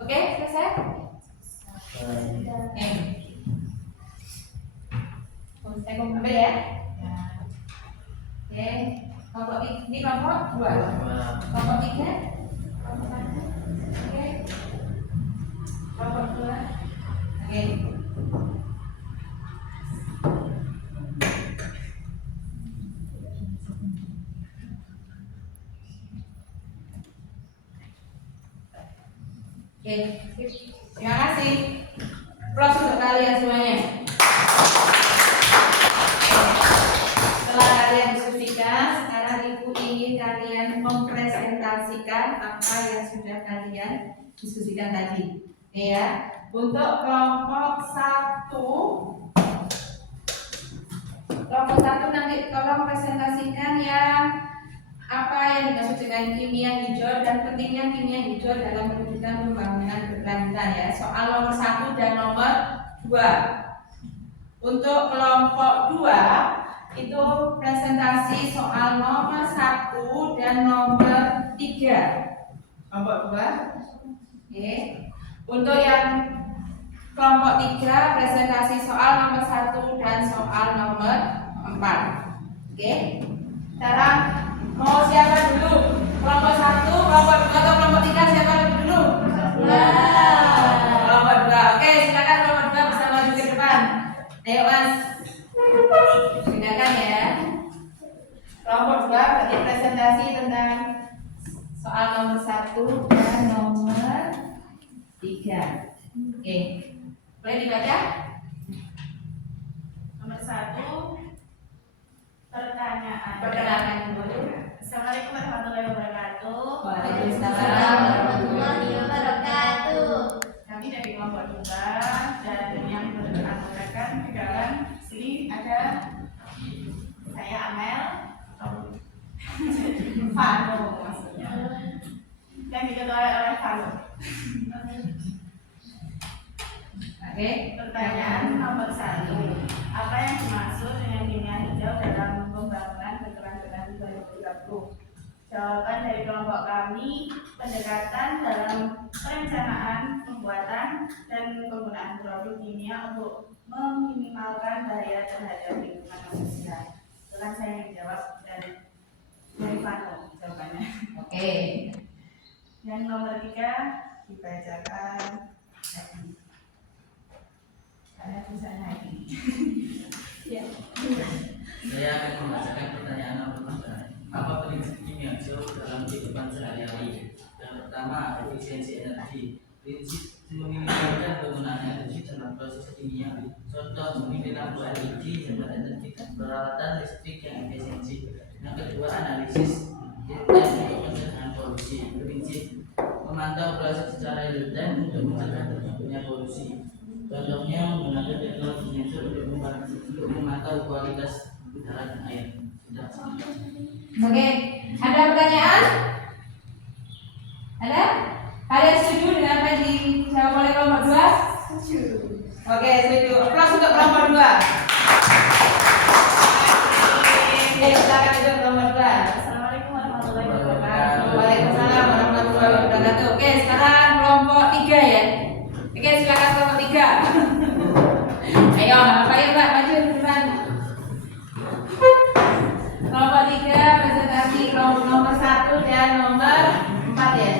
Oke, selesai? Saya mau ambil ya. Oke, kelompok ini kelompok 2. Kelompok 3. Kelompok 1. Oke. Kelompok 2. Oke. Oke, terima kasih. Plus untuk kalian semuanya. Setelah kalian diskusikan, sekarang Ibu ingin kalian mempresentasikan apa yang sudah kalian diskusikan tadi. Oke ya. Untuk kelompok 1, nanti tolong presentasikan yang apa yang dimaksud dengan kimia hijau dan pentingnya kimia hijau dalam mewujudkan pembangunan berkelanjutan ya. Soal nomor 1 dan nomor 2. Untuk kelompok 2 itu presentasi soal nomor 1 dan nomor 3. Kelompok 2. Oke. Untuk yang kelompok 3 presentasi soal nomor 1 dan soal nomor 4. Oke. Sekarang mau siapa dulu? Kelompok 1, kelompok 2 atau kelompok 3 siapa dulu? Kelompok 2. Oke, silakan kelompok 2 bisa maju ke depan. Ayo Mas. Silakan ya. Kelompok 2 bagi presentasi tentang soal nomor 1 dan nomor 3. Oke. Boleh dibaca? Nomor 1, pertanyaan. Perkenalkan dulu. Assalamualaikum warahmatullahi wabarakatuh. Waalaikumsalam warahmatullahi wabarakatuh. Kami dari kelompok 2 dan yang beranggotakan di dalam sini ada saya Amel, Vano maksudnya, yang diketuai oleh Vano. Oke. Pertanyaan nomor 1, apa yang dimaksud dengan kimia hijau dalam pembangunan berkelanjutan 2030? Jawaban dari kelompok kami, pendekatan dalam perencanaan, pembuatan, dan penggunaan produk kimia untuk meminimalkan bahaya terhadap lingkungan manusia. Setelah saya menjawab dan Oke. Yang nomor 3 dibacakan lagi. Saya bisa lagi. Ya. Saya akan membacakan pertanyaan nomor 3. Apa prinsip kimia dalam kehidupan sehari-hari? Yang pertama, efisiensi energi. Prinsip meminimalkan penggunaan energi dalam proses kimia. Contoh, memilih lampu LED, hemat energi, dan peralatan listrik yang efisiensi. Yang kedua, analisis real-time untuk pencegahan polusi. Prinsip memantau proses secara real-time untuk mencegah terjadinya polusi. Contohnya menggunakan teknologi sensor untuk memantau kualitas udara dan air. Oke, ada pertanyaan? Ada? Kalian setuju dengan apa yang dijawab oleh kelompok 2? Setuju. Oke, setuju. Aplaus untuk kelompok 2. Oke, silakan itu kelompok 2. Assalamualaikum warahmatullahi wabarakatuh. Waalaikumsalam warahmatullahi wabarakatuh. Oke, sekarang kelompok 3 ya. Oke, silakan kelompok 3. Ayo, apa ya Mbak, maju ke depan. Kelompok 3 presentasi kelompok nomor 1 dan nomor 4 ya.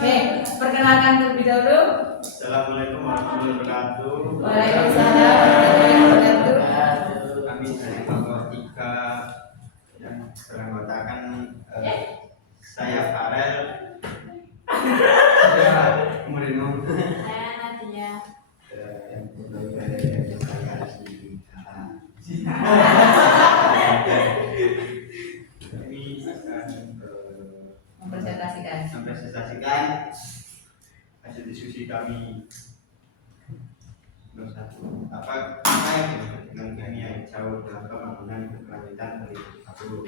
Oke, perkenalkan terlebih dahulu. Assalamualaikum warahmatullahi wabarakatuh. Waalaikumsalam warahmatullahi wabarakatuh. Kami dari kelompok 3 yang beranggotakan saya Farel. Kemudian Saya Nadia. yang kedua dari saya Rizky. Ini akan mempresentasikan hasil diskusi kami nomor 1. Apa yang dimaksud dengan kimia hijau dalam pembangunan berkelanjutan dari satu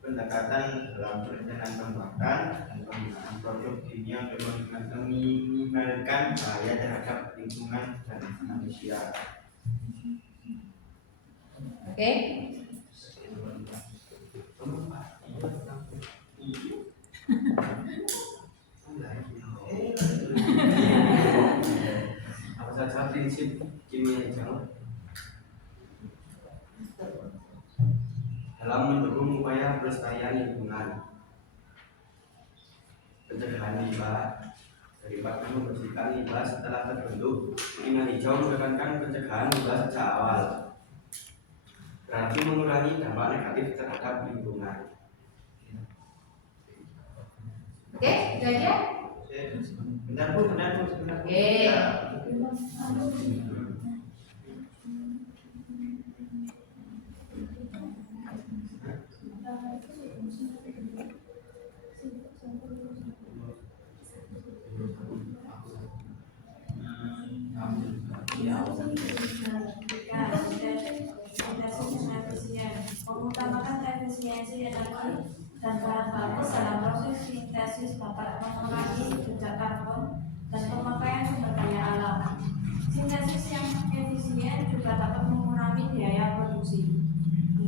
pendekatan dalam perencanaan pembuatan dan penggunaan produk kimia untuk meminimalkan bahaya terhadap lingkungan dan manusia. Oke. Apa saja prinsip kimia hijau dalam mendukung upaya pelestarian lingkungan, pencegahan limbah daripada membersihkan limbah setelah terbentuk. Kimia hijau menekankan pencegahan limbah sejak awal, berarti mengurangi dampak negatif terhadap lingkungan. Oke, itu aja. Bentar Bu, sebentar. Oke. Ya. Mengutamakan efisiensi energi dan bahan baku dalam proses sintesis dapat mengurangi jejak karbon dan pemakaian sumber daya alam. Sintesis yang efisien juga dapat mengurangi biaya produksi. 4.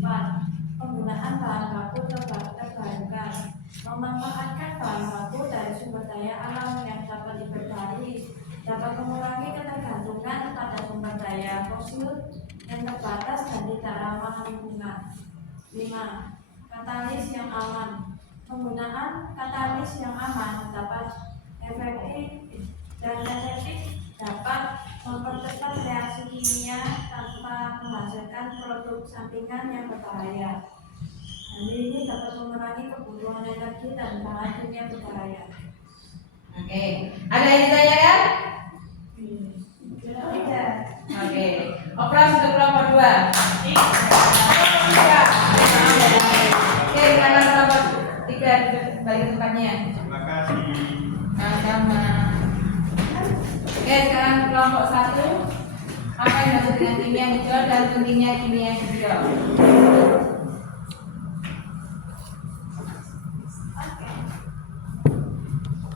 Penggunaan bahan baku terbarukan. Memanfaatkan bahan baku dari sumber daya alam yang dapat diperbarui dapat mengurangi ketergantungan pada sumber daya fosil yang terbatas dan tidak ramah lingkungan. 5. Katalis yang aman. Penggunaan katalis yang aman dapat efektif dapat mempercepat reaksi kimia tanpa menghasilkan produk sampingan yang berbahaya. Hal ini dapat mengurangi kebutuhan energi dan bahan kimia berbahaya. Oke. Ada yang ditanyakan? Tidak. Oke. Operasi untuk kelompok 2. Oke, sekarang kelompok 3 balik tempatnya. Terima kasih. Sama-sama. Oke, sekarang kelompok 1. Apa yang dimaksud dengan kimia hijau dan pentingnya kimia hijau?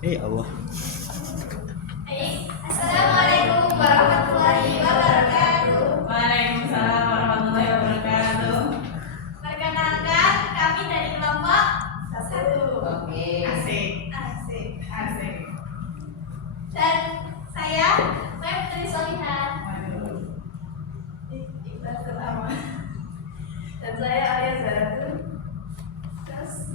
Allah. Assalamualaikum warahmatullahi wabarakatuh. Waalaikumsalam warahmatullahi wabarakatuh. Perkenalkan, kami dari kelompok 1. Oke. Asik. Asik. Asik. Dan Saya Putri Solihan. Ikhlas pertama. Dan saya Arya Zaratul. Terus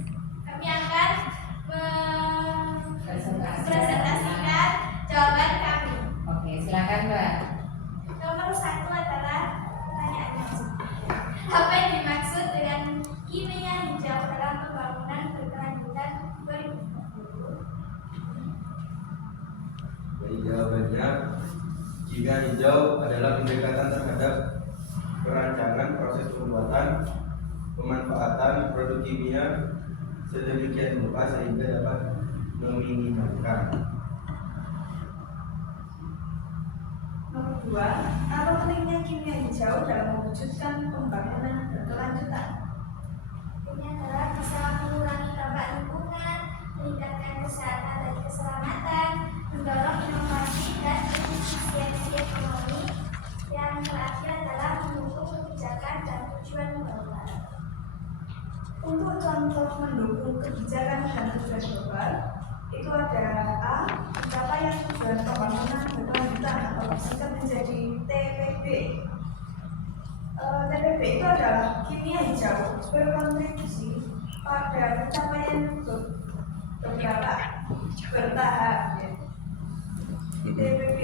Kami akan mempresentasikan jawaban kami. Oke, silakan Mbak. Nomor 1 adalah pertanyaannya. Apa yang dimaksud dengan kimia hijau dalam pembangunan berkelanjutan 2020? Jadi jawabannya, jika hijau adalah pendekatan terhadap perancangan proses pembuatan, pemanfaatan produk kimia sedemikian rupa sehingga dapat meminimalkan. nomor 2, apa pentingnya kimia hijau dalam mewujudkan pembangunan berkelanjutan? Ini adalah bisa mengurangi dampak lingkungan, meningkatkan kesehatan dan keselamatan, mendorong inovasi dan efisiensi ekonomi. Yang terakhir adalah mendukung kebijakan dan tujuan global. Untuk contoh mendukung kebijakan dan tujuan global, itu ada A. Pencapaian tujuan pembangunan berkelanjutan atau disingkat menjadi TPB. TPB itu adalah kimia hijau berkontribusi pada pencapaian beberapa bertahap. Ya. TPB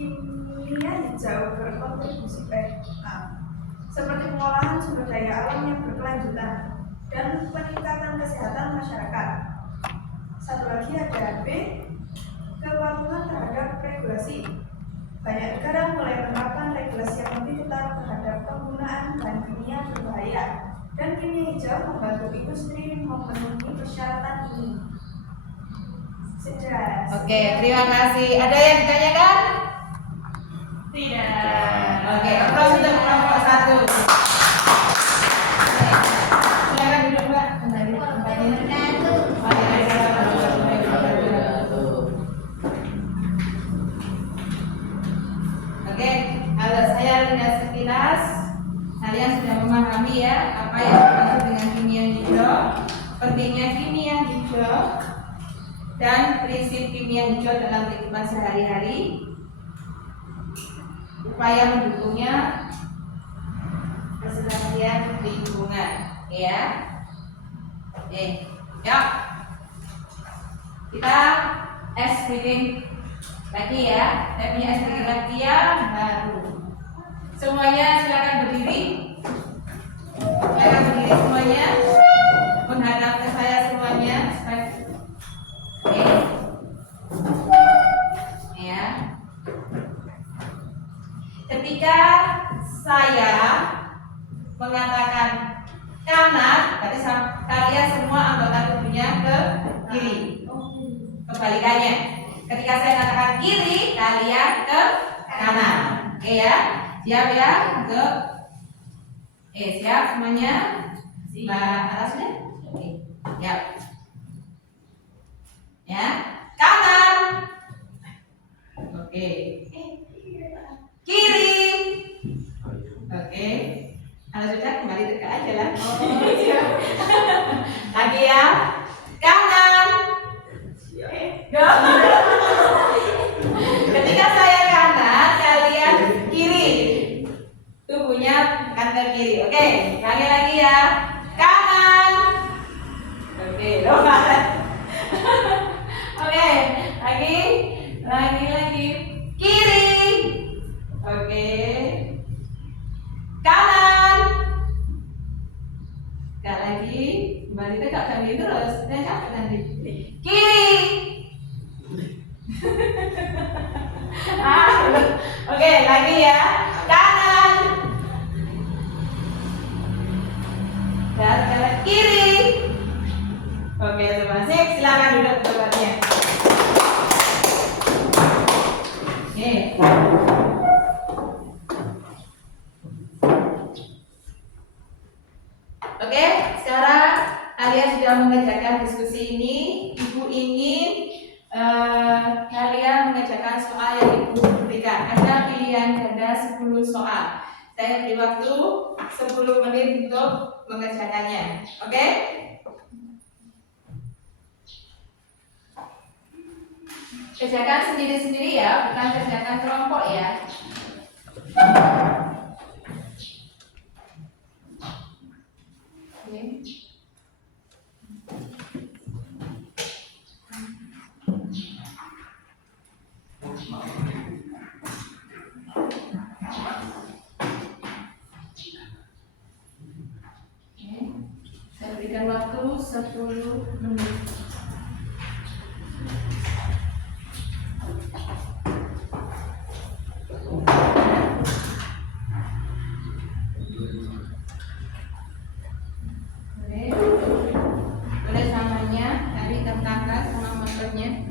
kimia hijau berkontribusi baik seperti pengolahan sumber daya alam yang berkelanjutan dan peningkatan kesehatan masyarakat. Satu lagi ada B, kepatuhan terhadap regulasi. Banyak negara mulai menerapkan regulasi yang lebih ketat terhadap penggunaan bahan kimia berbahaya, dan kimia hijau membantu industri memenuhi persyaratan ini. Sudah. Oke, terima kasih. Ada yang ditanyakan? Tidak. Oke, aplaus untuk kelompok 1. Silakan duduk Mbak. Kembali ke tempatnya. Oke, kalau saya lihat sekilas, kalian sudah memahami ya apa yang dimaksud dengan kimia hijau, pentingnya kimia hijau, dan prinsip kimia hijau dalam kehidupan sehari-hari, upaya mendukungnya keselesaian lingkungan, ya. Oke, yuk kita reading lagi ya. Saya punya reading lagi yang baru. Semuanya silakan berdiri. Silakan berdiri semuanya. Menghadap ke saya semuanya. Oke. Ya. Ketika saya mengatakan kanan, berarti kalian semua anggota tubuhnya ke kiri. Kebalikannya. Ketika saya katakan kiri, kalian ke kanan. Oke ya. Siap ya? Untuk siap semuanya? Mbak atasnya? Oke. Siap. Ya. Kanan. Oke. Kiri. Oke. Kalau sudah kembali tegak aja lah. Lagi ya. Kanan. Ketika saya kanan, kalian kiri. Tubuhnya akan ke kiri. Oke, lagi ya. Kanan. Oke, Oke, lagi. Kiri. Oke. Kanan. Gak lagi. Kembali tegak kembali terus. Dan capek nanti. Kiri. Oke, lagi ya. Kanan. Dan kanan kiri. Oke, teman. Sip, silakan duduk tempatnya. Oke. Oke, sekarang kalian sudah mengerjakan diskusi ini. Ibu ingin kalian mengerjakan soal yang Ibu berikan. Ada pilihan ganda 10 soal. Saya beri waktu 10 menit untuk mengerjakannya. Oke? Kerjakan sendiri-sendiri ya, bukan kerjakan kelompok ya. Oke. Saya berikan waktu 10 menit. Boleh namanya, cari kakak sama motornya.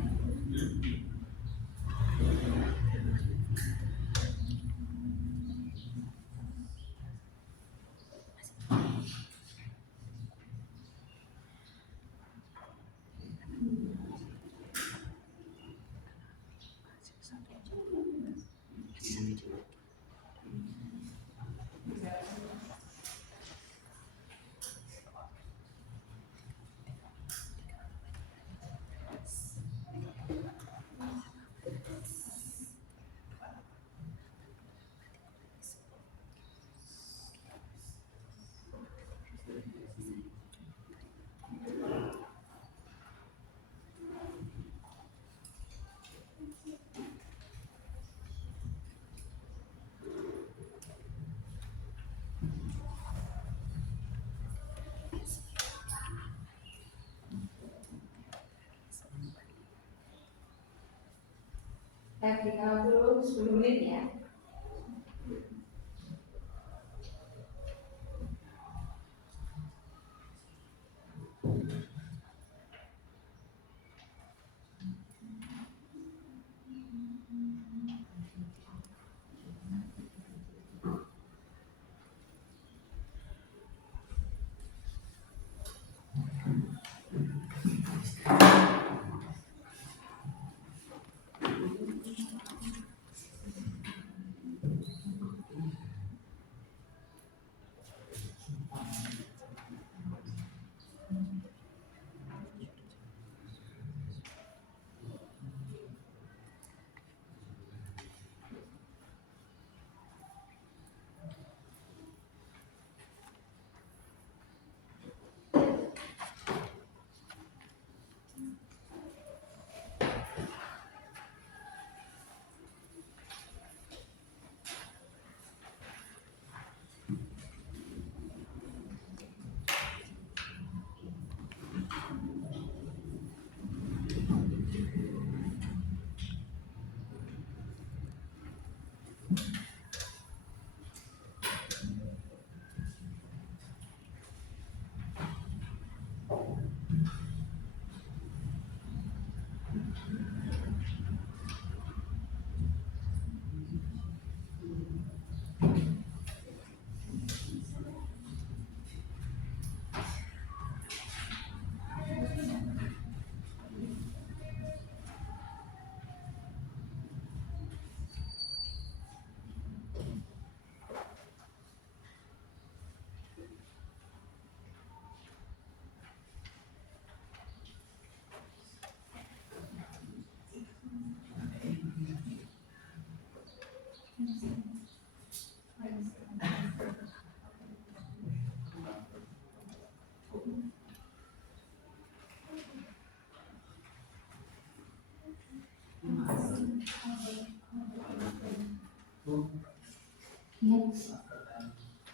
Kita kawal dulu 10 menit ya.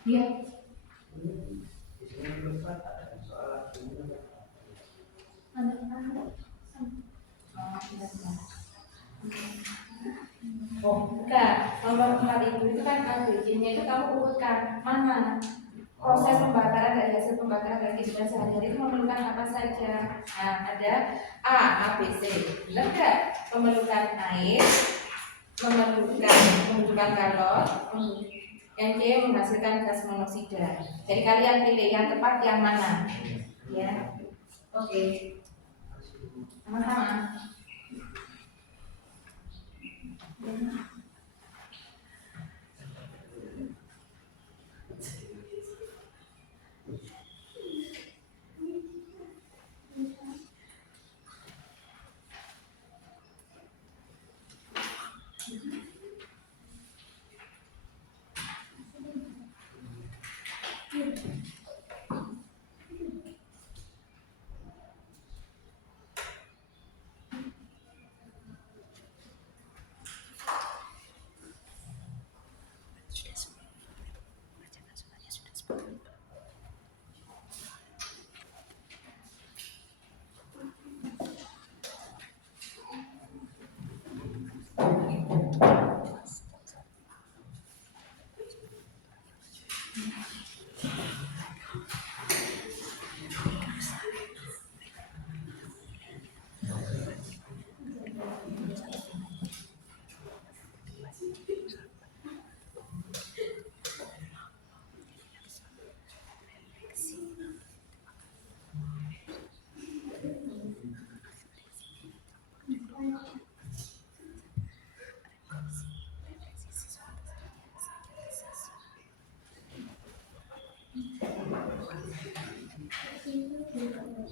Iya. Oh, bukan. Nomor 4 itu kan izinnya itu kamu urutkan mana proses pembakaran dari hasil pembakaran dari kehidupan sehari-hari itu memerlukan apa saja. Nah, ada A, B, C. Benar nggak? Memerlukan air, memerlukan pembentukan kalor, yang C menghasilkan gas monoksida. Jadi kalian pilih yang tepat yang mana? Ya, oke. Sama-sama.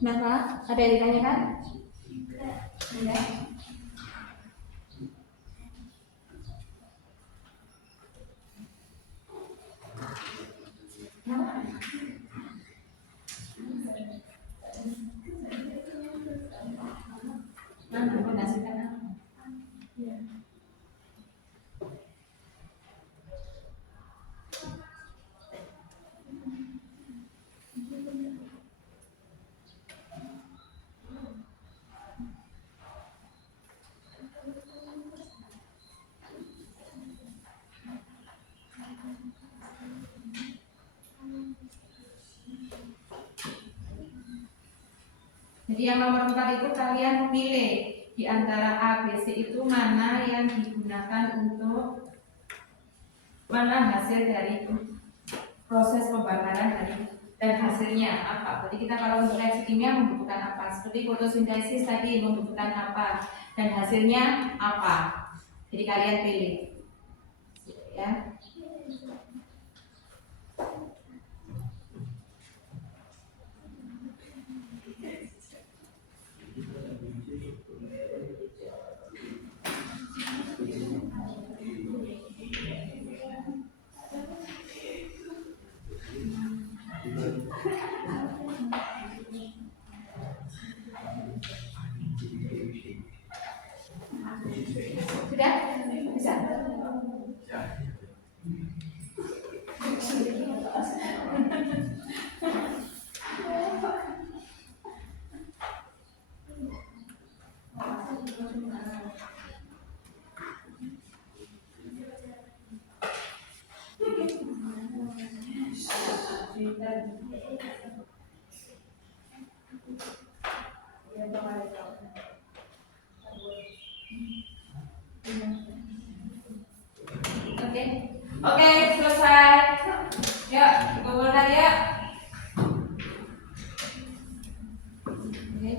Kenapa? Ada yang ditanyakan? Enggak. Menghasilkan apa? Jadi yang nomor 4 itu kalian memilih di antara A, B, C itu mana yang digunakan untuk mana hasil dari proses pembakaran dan hasilnya apa. Jadi kita kalau untuk reaksi kimia membutuhkan apa, seperti fotosintesis tadi membutuhkan apa dan hasilnya apa. Jadi kalian pilih ya. Sudah? Bisa? Oke, oke, selesai. Yuk, kumpulkan ya. Oke.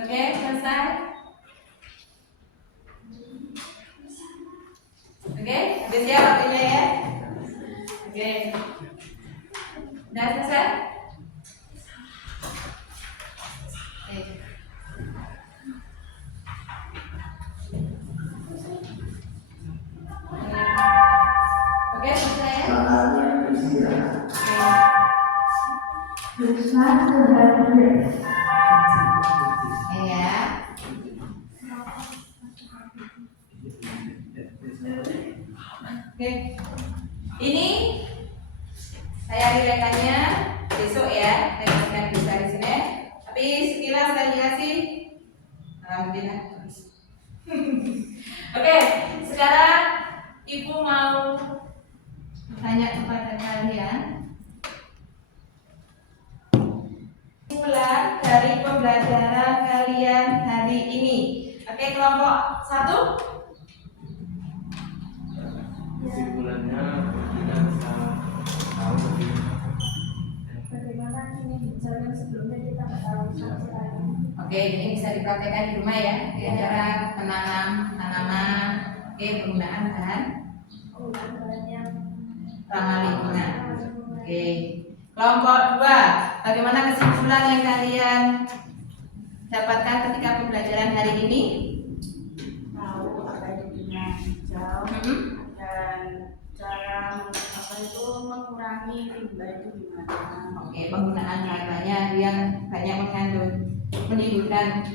Oke, selesai. Oke, habis ya waktunya ya. Oke. Udah selesai? Oke. Oke, selesai ya? Iya. Oke. Ini saya rilekannya besok ya, saya bisa di sini. Tapi sekilas saya kasih alhamdulillah. Oke, sekarang Ibu mau tanya kepada kalian kesimpulan dari pembelajaran kalian hari ini. Oke, kelompok 1. Kesimpulannya kita bisa tahu lebih Bagaimana ini misalnya sebelumnya kita nggak tahu sekarang. Oke, ini bisa dipraktekkan di rumah ya. Cara menanam tanaman, oke, penggunaan bahan Banyak ramah lingkungan. Oke. Kelompok 2, bagaimana kesimpulan yang kalian dapatkan ketika pembelajaran hari ini? Tahu apa itu bunga hijau dan cara apa itu mengurangi limbah itu gimana. Oke, penggunaan bahan-bahannya yang banyak mengandung menimbulkan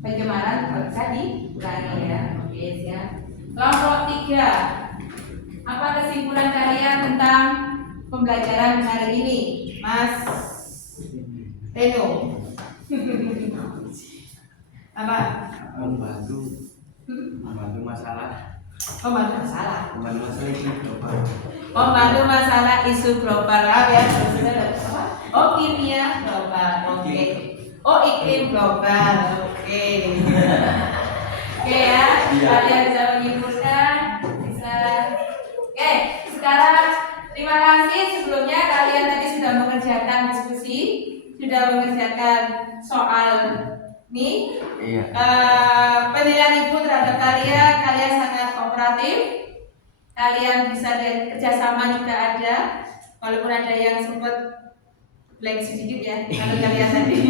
pencemaran bisa dikurangi ya. Oke, siap. Kelompok 3, apa kesimpulan kalian tentang pembelajaran hari ini, Mas Reno? Apa? membantu masalah Membantu masalah. itu global. Membantu masalah isu global ya. Oh, kimia global. Oke. Oh, iklim global. Oke. Oke ya. Kalian bisa menyimpulkan, bisa. Oke, sekarang terima kasih sebelumnya kalian tadi sudah mengerjakan diskusi, sudah mengerjakan soal ini. Iya. Penilaian Ibu terhadap kalian sangat kooperatif. Kalian bisa lihat kerjasama juga ada, walaupun ada yang sempat blank sedikit ya kalau kalian tadi.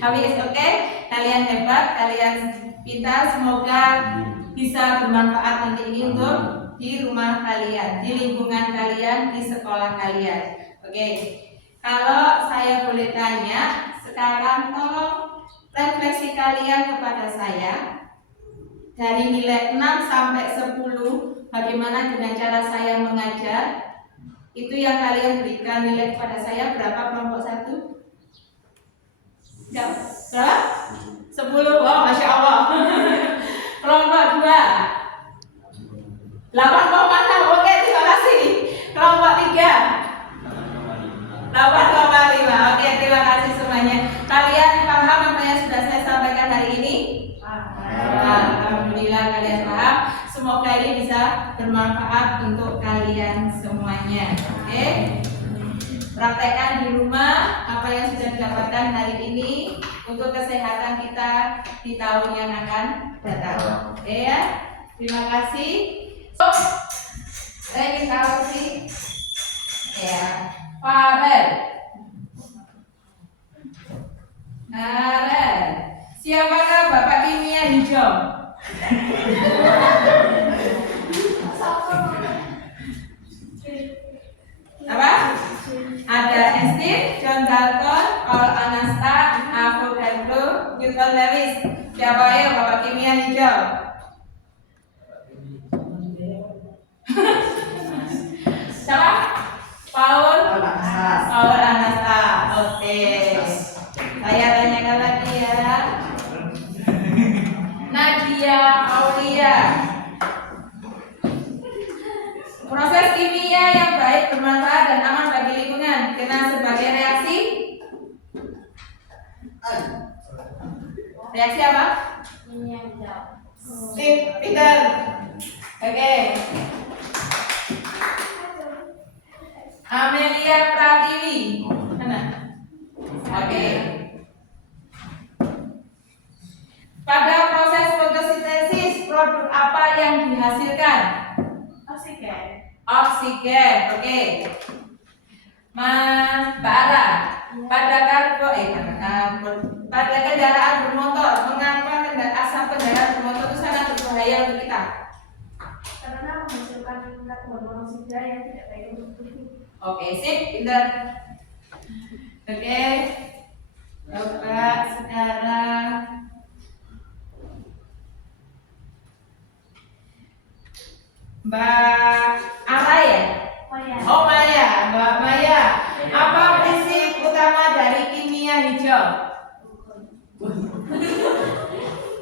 Tapi it's okay, kalian hebat, kalian pintar, semoga bisa bermanfaat nanti ini untuk di rumah kalian, di lingkungan kalian, di sekolah kalian. Oke, kalau saya boleh tanya, sekarang tolong refleksi kalian kepada saya. Dari nilai 6 sampai 10, bagaimana dengan cara saya mengajar? Itu yang kalian berikan nilai kepada saya berapa kelompok 1? Berapa? 10, wow, Masya Allah. Kelompok 2 8,6, oke, terima kasih. Kelompok 3 8,5, oke, terima kasih semuanya. Kalian paham apa yang sudah saya sampaikan hari ini? Alhamdulillah kalian paham. Semoga ini bisa bermanfaat untuk kalian semuanya. Oke? Praktekkan di rumah apa yang sudah didapatkan hari ini untuk kesehatan kita di tahun yang akan datang. Oke ya? Terima kasih. Saya ingin tahu sih, ya, Farel. Farel. Siapakah Bapak Kimia Hijau? Apa? Ada Einstein, John Dalton, Paul Anasta, Avogadro, Newton Lewis. Siapa ya Bapak Kimia Hijau? Siapa? Paul Anasta. Oke. Saya tanyakan lagi ya. Nadia Aulia. Proses kimia yang baik, bermanfaat dan aman bagi lingkungan dikenal sebagai reaksi. Reaksi apa? Sip, Peter. Oke. Amelia Pratiwi. Mana? Oke. Pada proses fotosintesis, produk apa yang dihasilkan? Oksigen. Oke. Mas Bara, pada kendaraan bermotor, mengapa asap kendaraan bermotor itu sangat berbahaya untuk kita? Karena menghasilkan karbon monoksida yang tidak baik untuk tubuh. Oke, sip, pintar. Oke. Coba sekarang Mbak Ara ya? Oh Maya, Mbak Maya. Apa prinsip utama dari kimia hijau?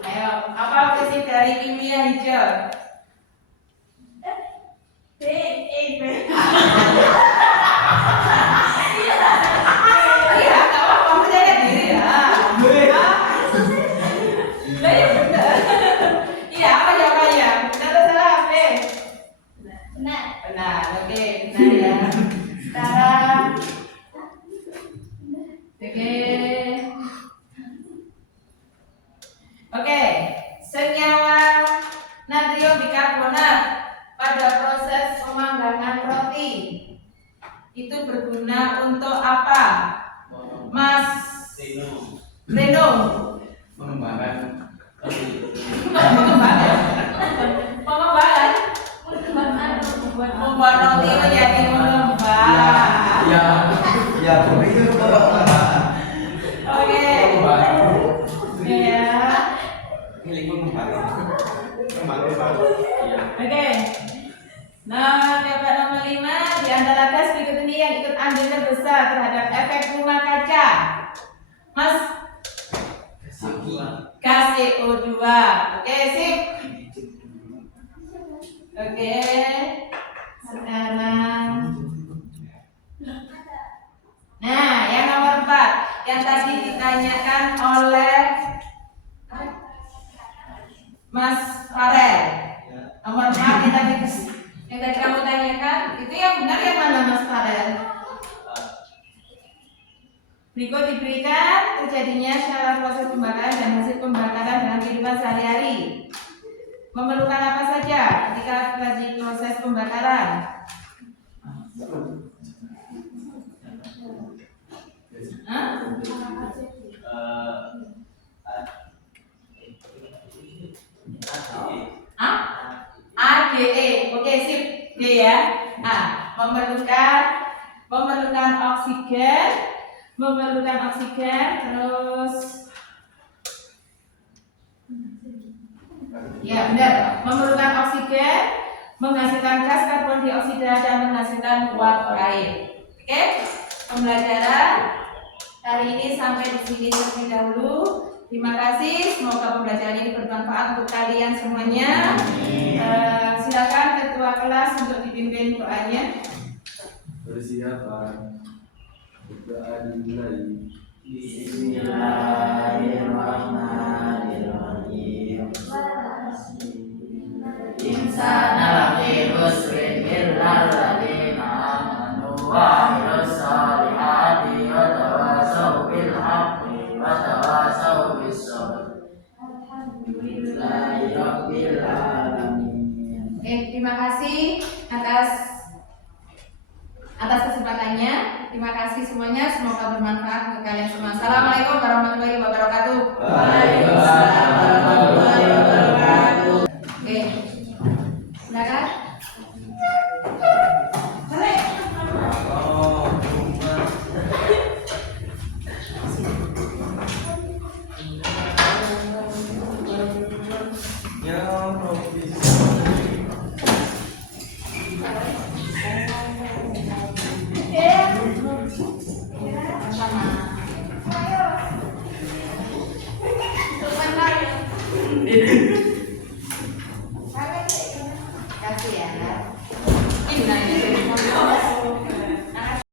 Ayo, apa prinsip dari kimia hijau? B. Iya, nggak apa-apa, percaya diri ya. Lah ya benar. Iya, apa jawabannya? Benar atau salah? B. Benar. Benar, oke, benar ya. Sekarang, oke, senyawa natrium bikarbonat pada proses pemanggangan roti itu berguna untuk apa? Mas Reno. Pengembangan Membuat roti menjadi mengembang. ya begitu. Oke. Ya. Ini pengembangan. Iya. Oke. Nah, dapat nomor 5 di antara gas berikut ini yang ikut andil terbesar terhadap efek rumah kaca. Mas, gas CO2. Oke, sip. Oke. Sekarang. Nah, yang nomor 4 yang tadi ditanyakan oleh Mas Farel. Nomor 4 yang tadi kamu tanyakan, itu yang benar yang mana Mas Farel? Berikut diberikan terjadinya syarat proses pembakaran dan hasil pembakaran dalam kehidupan sehari-hari. Memerlukan apa saja ketika terjadi proses pembakaran? Hah? Hah? AGE, oke sip, D ya. Memerlukan oksigen, terus ya benar, memerlukan oksigen, menghasilkan gas karbon dioksida dan menghasilkan uap air. Oke, pembelajaran hari ini sampai di sini terlebih dahulu. Terima kasih, semoga pembelajaran ini bermanfaat untuk kalian semuanya. Silakan ketua kelas untuk dipimpin doanya. Persiapan doa dimulai. Bismillahirrahmanirrahim. Insana lafi khusrin illa alladziina aamanu wa 'amilus shalihati wa tawassaw bil haqqi wa tawassaw bis sabr. Alhamdulillahi rabbil alamin. Oke, terima kasih atas kesempatannya. Terima kasih semuanya, semoga bermanfaat untuk kalian semua. Assalamualaikum warahmatullahi wabarakatuh. Waalaikumsalam warahmatullahi wabarakatuh. Oke, silakan.